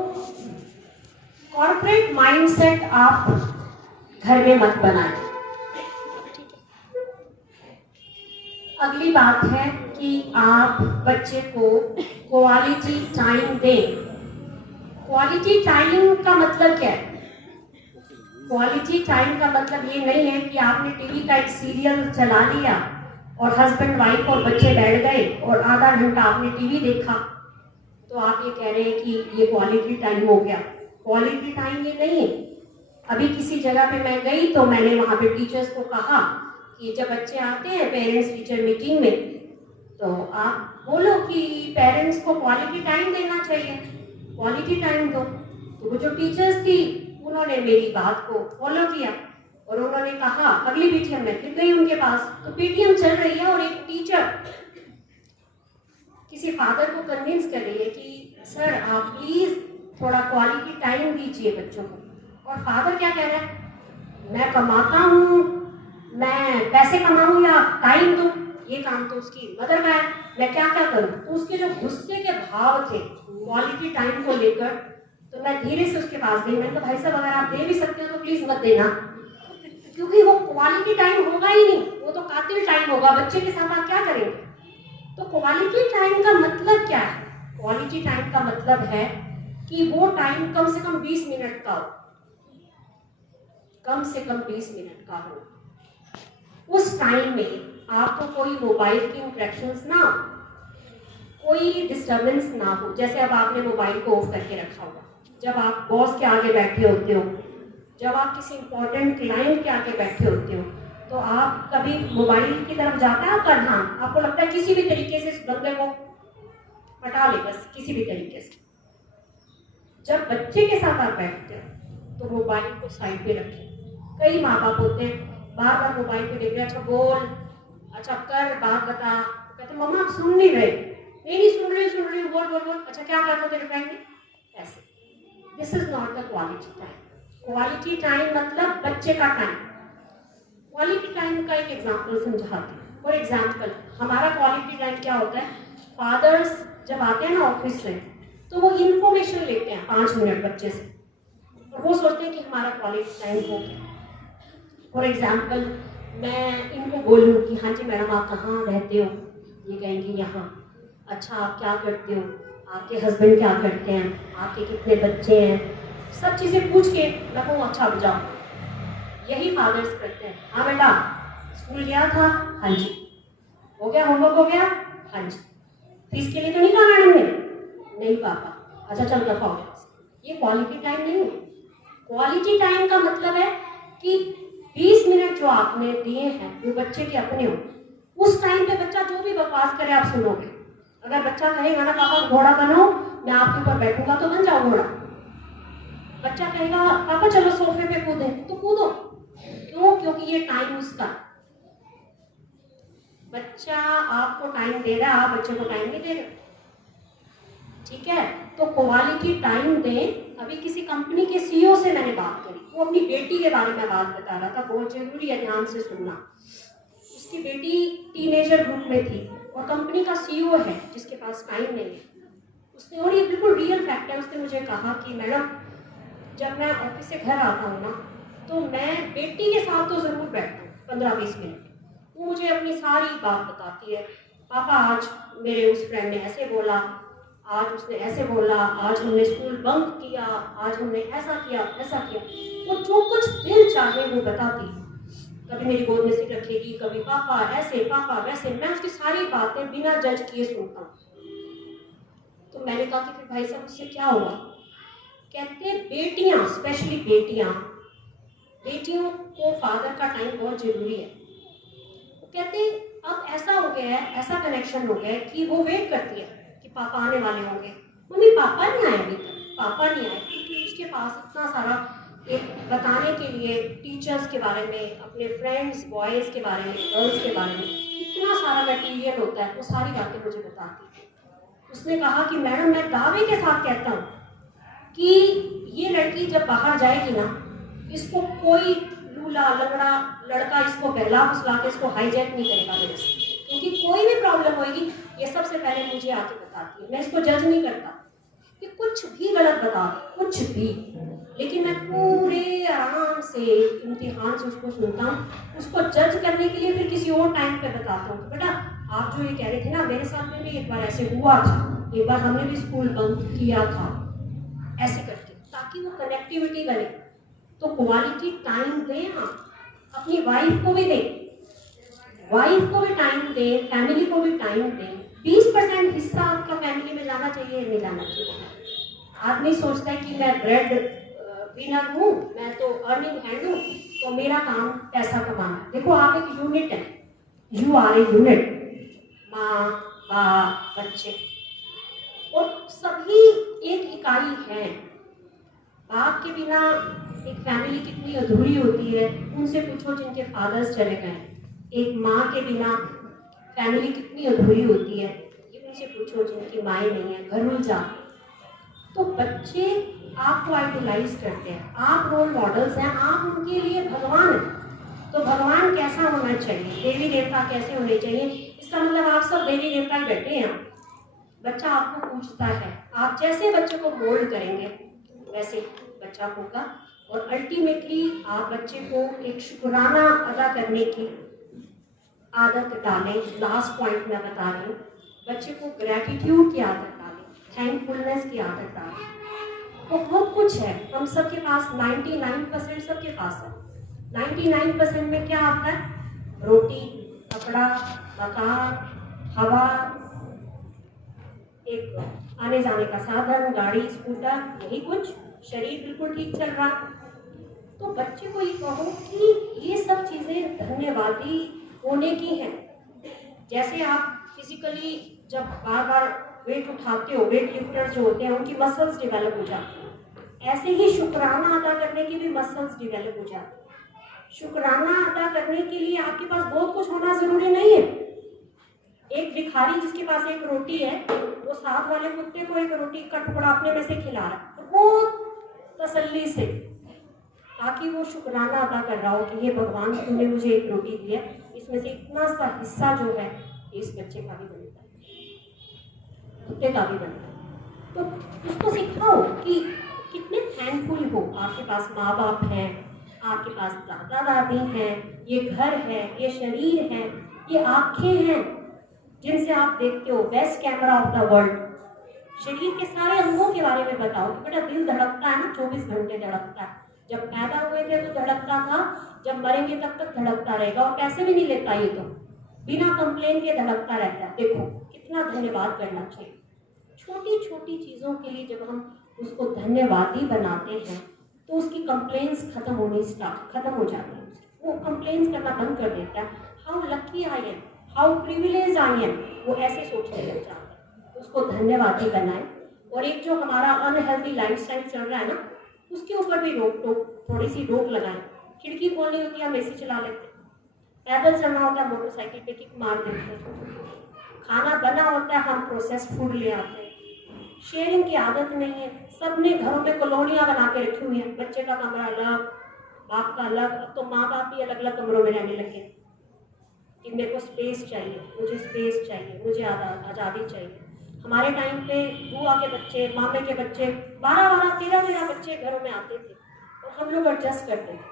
कॉर्पोरेट माइंडसेट आप घर में मत बनाएं। अगली बात है कि आप बच्चे को क्वालिटी टाइम दें। क्वालिटी टाइम का मतलब क्या है? क्वालिटी टाइम का मतलब ये नहीं है कि आपने टीवी का एक सीरियल चला लिया और हस्बैंड वाइफ और बच्चे बैठ गए और आधा घंटा आपने टीवी देखा तो आप ये कह रहे हैं कि ये क्वालिटी टाइम हो गया। क्वालिटी टाइम ये नहीं है। अभी किसी जगह पे मैं गई तो मैंने वहाँ पे टीचर्स को कहा कि जब बच्चे आते हैं पेरेंट्स टीचर मीटिंग में तो आप बोलो कि पेरेंट्स को क्वालिटी टाइम देना चाहिए, क्वालिटी टाइम दो। तो वो जो टीचर्स थी उन्होंने मेरी बात को फॉलो किया और उन्होंने कहा अगली पीटीएम में फिर गई उनके पास, तो पीटीएम चल रही है और एक टीचर किसी फादर को कन्विंस कर रही है कि सर आप प्लीज थोड़ा क्वालिटी टाइम दीजिए बच्चों को। और फादर क्या कह रहा है, मैं कमाता हूँ, मैं पैसे कमाऊँ या टाइम दूँ, ये काम तो उसकी मदर का है, मैं क्या क्या करूँ। तो उसके जो गुस्से के भाव थे क्वालिटी टाइम को लेकर, तो मैं धीरे से उसके पास गई। मैंने कहा भाई साहब अगर आप दे भी सकते हो तो प्लीज मत देना, क्योंकि वो क्वालिटी टाइम होगा ही नहीं, वो तो कातिल टाइम होगा। बच्चे के साथ आप क्या करेंगे। तो क्वालिटी टाइम का मतलब क्या है। क्वालिटी टाइम का मतलब है कि वो टाइम कम से कम 20 मिनट का हो, कम से कम 20 मिनट का हो। उस टाइम में आपको कोई मोबाइल की इंटरेक्शंस ना, कोई डिस्टर्बेंस ना हो। जैसे अब आपने मोबाइल को ऑफ करके रखा होगा, जब आप बॉस के आगे बैठे होते हो, जब आप किसी इंपॉर्टेंट क्लाइंट के आगे बैठे होते हो, तो आप कभी मोबाइल की तरफ जाता है आपका ध्यान, आपको लगता है किसी भी तरीके से इस बंदे को हटा ले, बस किसी भी तरीके से। जब बच्चे के साथ आप बैठते हो तो मोबाइल को साइड पे रखें। कई माँ बाप होते हैं बार बार मोबाइल पे देख रहे, अच्छा बोल, अच्छा कर, बात बता, कहते मम्मा आप सुन नहीं रहे, नहीं सुन रही बोल बोल बोल, अच्छा क्या करना तेरे फ्रेंड ने, ऐसे। This is not the quality time. Quality time मतलब बच्चे का टाइम। क्वालिटी टाइम का एक एग्जांपल समझाती हूँ। फॉर एग्जांपल हमारा क्वालिटी टाइम क्या होता है, फादर्स जब आते हैं ना ऑफिस से, तो वो इंफॉर्मेशन लेते हैं 5 मिनट बच्चे से, और वो सोचते हैं कि हमारा क्वालिटी टाइम हो गया। फॉर एग्जाम्पल मैं इनको बोलूँ कि हाँ जी मैडम आप कहाँ रहते हो, ये कहेंगे यहाँ। अच्छा आप क्या करते हो, आपके हस्बैंड क्या करते हैं, आपके कितने बच्चे हैं, सब चीज़ें पूछ के रखूँ, अच्छा अब जाओ। यही फादर्स करते हैं। हाँ बेटा स्कूल गया था, हाँ जी। हो गया होमवर्क हो गया, हाँ जी। फीस के लिए तो नहीं कहा मैडम ने, नहीं पापा, अच्छा चल रखा हो गया। ये क्वालिटी टाइम नहीं है। क्वालिटी टाइम का मतलब है कि 20 मिनट जो आपने दिए हैं वो बच्चे के अपने हो। उस टाइम पे बच्चा जो भी बकवास करे आप सुनोगे। अगर बच्चा कहेगा ना पापा घोड़ा बनो, मैं आपके ऊपर बैठूंगा, तो बन जाओ घोड़ा। बच्चा कहेगा पापा चलो सोफे पे कूदे, तो कूदो। क्यों, क्योंकि ये टाइम उसका। बच्चा आपको टाइम दे रहा है, आप बच्चे को टाइम नहीं दे रहे, ठीक है। तो क्वालिटी टाइम दें। अभी किसी कंपनी के सीईओ से मैंने बात करी, वो अपनी बेटी के बारे में बात बता रहा था, बहुत जरूरी है ध्यान से सुनना। उसकी बेटी टीनेजर ग्रुप में थी और कंपनी का सीईओ है जिसके पास टाइम नहीं है। उसने, और ये बिल्कुल रियल फैक्ट है, उसने मुझे कहा कि मैडम जब मैं ऑफिस से घर आता हूँ ना, तो मैं बेटी के साथ तो ज़रूर बैठता हूँ 15-20 मिनट। वो मुझे अपनी सारी बात बताती है, पापा आज मेरे उस फ्रेंड ने ऐसे बोला, आज उसने ऐसे बोला, आज हमने स्कूल बंक किया, आज हमने ऐसा किया ऐसा किया। वो जो कुछ दिल चाहे वो बताती। कभी मेरी गोद में सिर रखेगी, कभी पापा ऐसे पापा वैसे, मैं उसकी सारी बातें बिना जज किए सुनता हूँ। तो मैंने कहा कि फिर भाई साहब उससे क्या हुआ। कहते बेटियां, स्पेशली बेटियों को फादर का टाइम बहुत जरूरी है। वो कहते अब ऐसा हो गया है, ऐसा कनेक्शन हो गया है कि वो वेट करती है कि पापा आने वाले होंगे। मम्मी पापा नहीं आए अभी तक, पापा नहीं आए, क्योंकि उसके पास इतना सारा एक बताने के लिए टीचर्स के बारे में, अपने फ्रेंड्स बॉयज़ के बारे में, गर्ल्स के बारे में इतना सारा मटेरियल होता है, वो सारी बातें मुझे बताती है। उसने कहा कि मैडम मैं दावे के साथ कहता हूँ कि ये लड़की जब बाहर जाएगी ना, इसको कोई लूला लंगड़ा लड़का इसको बहला फुसला के इसको हाईजैक नहीं करेगा मेरे से, क्योंकि कोई भी प्रॉब्लम होगी ये सबसे पहले मुझे आके बताती है। मैं इसको जज नहीं करता कि कुछ भी गलत बता दे, कुछ भी, लेकिन मैं पूरे आराम से इम्तिहान से उसको सुनता हूँ। उसको जज करने के लिए फिर किसी और टाइम पे बताता हूँ, बेटा आप जो ये कह रहे थे ना, मेरे साथ में भी एक बार ऐसे हुआ था, एक बार हमने भी स्कूल बंक किया था, ऐसे करके, ताकि वो कनेक्टिविटी बने। तो क्वालिटी टाइम दें, आप अपनी वाइफ को भी दें, वाइफ को भी टाइम दें, फैमिली को भी टाइम दें। 20% हिस्सा आपका फैमिली में जाना चाहिए, नहीं जाना चाहिए। आदमी सोचता है कि मैं ब्रेड विनर हूँ, मैं तो अर्निंग हैंड हूँ, तो मेरा काम पैसा कमाना। देखो आप एक यूनिट है, यू आर ए यूनिट, माँ बाप बच्चे और सभी एक इकाई है। बाप के बिना एक फैमिली कितनी अधूरी होती है, उनसे पूछो जिनके फादर्स चले गए। एक माँ के बिना फैमिली कितनी अधूरी होती है, ये उनसे पूछो जिनकी माएँ नहीं है, घर उलझा। तो बच्चे आपको आइडलाइज करते हैं, आप रोल मॉडल्स हैं, आप उनके लिए भगवान हैं। तो भगवान कैसा होना चाहिए, देवी देवता कैसे होने चाहिए, इसका मतलब आप सब देवी देवता ही बैठे हैं। बच्चा आपको पूछता है, आप जैसे बच्चे को मोल्ड करेंगे वैसे बच्चा होगा। और अल्टीमेटली आप बच्चे को एक शुक्राना अदा करने की आदत डालें। लास्ट पॉइंट मैं बता रही हूँ, बच्चे को ग्रैटिट्यूड की आदत डालें, थैंकफुलनेस की आदत डालें। तो बहुत कुछ है, हम सबके पास 99% सबके पास है। 99% में क्या आता है? रोटी, कपड़ा, मकान, हवा, एक आने जाने का साधन, गाड़ी, स्कूटर, यही कुछ। शरीर बिल्कुल ठीक चल रहा। तो बच्चे को ये कहो कि ये सब चीजें धन्यवादी होने की हैं। जैसे आप फिजिकली जब बार बार वेट उठाते हो, वेट लिफ्टर जो होते हैं उनकी मसल्स डेवलप हो जाती हैं, ऐसे ही शुक्राना अदा करने की भी मसल्स डेवलप हो जाती हैं। शुक्राना अदा करने के लिए आपके पास बहुत कुछ होना जरूरी नहीं है। एक भिखारी जिसके पास एक रोटी है, वो साथ वाले कुत्ते को एक रोटी का टुकड़ा अपने में से खिला रहा है, तो बहुत तसल्ली से, ताकि वो शुक्राना अदा कर रहा हो कि ये भगवान तुमने मुझे एक रोटी दी है, इसमें से इतना सा हिस्सा जो है इस बच्चे का भी बनता है, कुत्ते का भी बनता है। तो उसको सिखाओ कि कितने थैंकफुल हो, आपके पास माँ बाप हैं, आपके पास दादा दादी हैं, ये घर है, ये शरीर है, ये आँखें हैं जिनसे आप देखते हो, best camera off the world. शरीर के सारे अंगों के बारे में बताओ कि बेटा दिल धड़कता है ना, 24 घंटे धड़कता है। जब पैदा हुए थे तो धड़कता था, जब मरेंगे तब तक धड़कता रहेगा, और पैसे भी नहीं लेता, ये तो बिना कंप्लेन के धड़कता रहता है। देखो कितना धन्यवाद करना चाहिए। छोटी छोटी चीज़ों के लिए जब हम उसको धन्यवादी बनाते हैं तो उसकी कंप्लेन्स खत्म हो जाती है। वो कंप्लेन्स करना बंद कर देता है। How lucky I am, how privilege I am, वो ऐसे सोचने लग जाता है। उसको धन्यवादी बनाए। और एक जो हमारा अनहेल्दी लाइफस्टाइल चल रहा है ना, उसके ऊपर भी थोड़ी सी रोक लगाएं। खिड़की खोलनी होती है हम एसी चला लेते हैं, पैदल चलना होता है मोटरसाइकिल पे किक मार देते हैं, खाना बना होता है हम प्रोसेस्ड फूड ले आते हैं। शेयरिंग की आदत नहीं है। सबने घरों में कॉलोनियाँ बना के रखी हुई हैं, बच्चे का कमरा अलग, बाप का अलग। अब तो माँ बाप भी अलग अलग कमरों में रहने लगे कि मेरे को स्पेस चाहिए, मुझे स्पेस चाहिए, मुझे आज़ादी चाहिए। हमारे टाइम पे बुआ के बच्चे, मामे के बच्चे 12-12, 13-13 बच्चे घरों में आते थे और हम लोग एडजस्ट करते थे।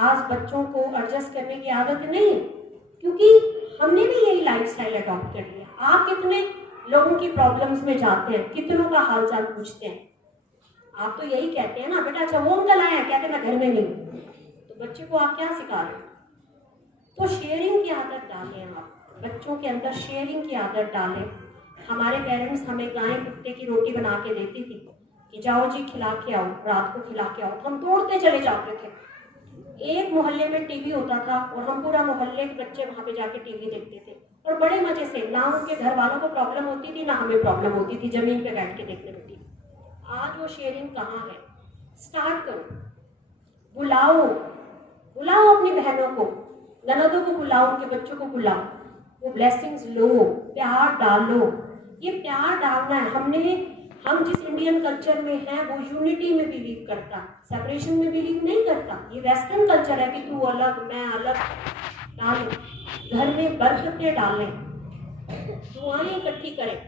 आज बच्चों को एडजस्ट करने की आदत नहीं है, क्योंकि हमने भी यही लाइफस्टाइल अडॉप्ट कर लिया। आप कितने लोगों की प्रॉब्लम्स में जाते हैं, कितनों का हालचाल पूछते हैं, आप तो यही कहते हैं ना, बेटा अच्छा वो अंकल आए हैं, कहते मैं घर में नहीं हूँ। तो बच्चे को आप क्या सिखा रहे हो? तो शेयरिंग की आदत डालें, आप बच्चों के अंदर शेयरिंग की आदत डालें। हमारे पेरेंट्स हमें गाय कुत्ते की रोटी बना के देती थी कि जाओ जी खिला के आओ, रात को खिला के आओ, हम दौड़ते चले जाते थे। एक मोहल्ले में टीवी होता था और हम पूरा मोहल्ले के बच्चे वहाँ पे जाके टीवी देखते थे, और बड़े मजे से, ना उनके घर वालों को प्रॉब्लम होती थी ना हमें प्रॉब्लम होती थी जमीन पे बैठ के देखने में टीवी। आज वो शेयरिंग कहाँ है? स्टार्ट करो, बुलाओ अपनी बहनों को, ननदों को बुलाओ, उनके बच्चों को बुलाओ, वो ब्लेसिंग्स लो, प्यार डालो। ये प्यार डालना है। हम जिस इंडियन कल्चर में हैं वो यूनिटी में बिलीव करता, सेपरेशन में बिलीव नहीं करता। ये वेस्टर्न कल्चर है कि तू अलग मैं अलग। डालें घर में, बरकतें डालें, दुआएं इकट्ठी करें।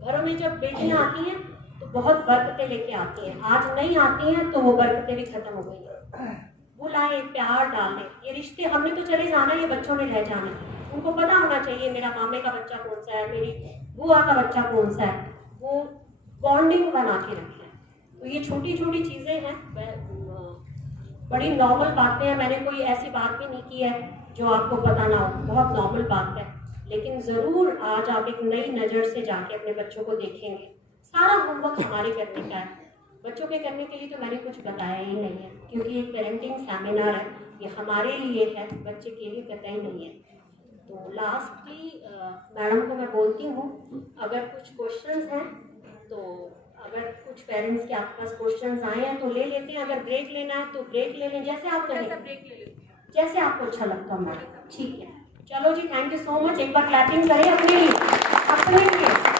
घरों में जब बेटियां आती हैं तो बहुत बरकतें लेके आती हैं, आज नहीं आती हैं तो वो बरकतें भी खत्म हो गई हैं। बुलाएं, प्यार डालें। ये रिश्ते हमने तो चले जाना, ये बच्चों ने रह जाना। उनको पता होना चाहिए मेरा मामे का बच्चा कौन सा है, मेरी बुआ का बच्चा कौन सा है, वो बॉन्डिंग बना के रखें। तो ये छोटी छोटी चीज़ें हैं, बड़ी नॉर्मल बातें हैं। मैंने कोई ऐसी बात भी नहीं की है जो आपको पता ना हो, बहुत नॉर्मल बात है। लेकिन ज़रूर आज आप एक नई नज़र से जाके अपने बच्चों को देखेंगे। सारा होमवर्क हमारे करने का है, बच्चों के करने के लिए तो मैंने कुछ बताया ही नहीं है, क्योंकि एक पेरेंटिंग सेमिनार है, ये हमारे लिए है, बच्चे के लिए कतई नहीं है। तो लास्टली मैडम को मैं बोलती हूँ, अगर कुछ क्वेश्चंस हैं तो अगर कुछ पेरेंट्स के आपके पास क्वेश्चंस आए हैं तो ले लेते हैं, अगर ब्रेक लेना है तो ब्रेक ले लें, जैसे आप कहें, जैसे आपको अच्छा लगता है मैडम। ठीक है, चलो जी, थैंक यू सो मच। एक बार क्लैपिंग करें अपने लिए।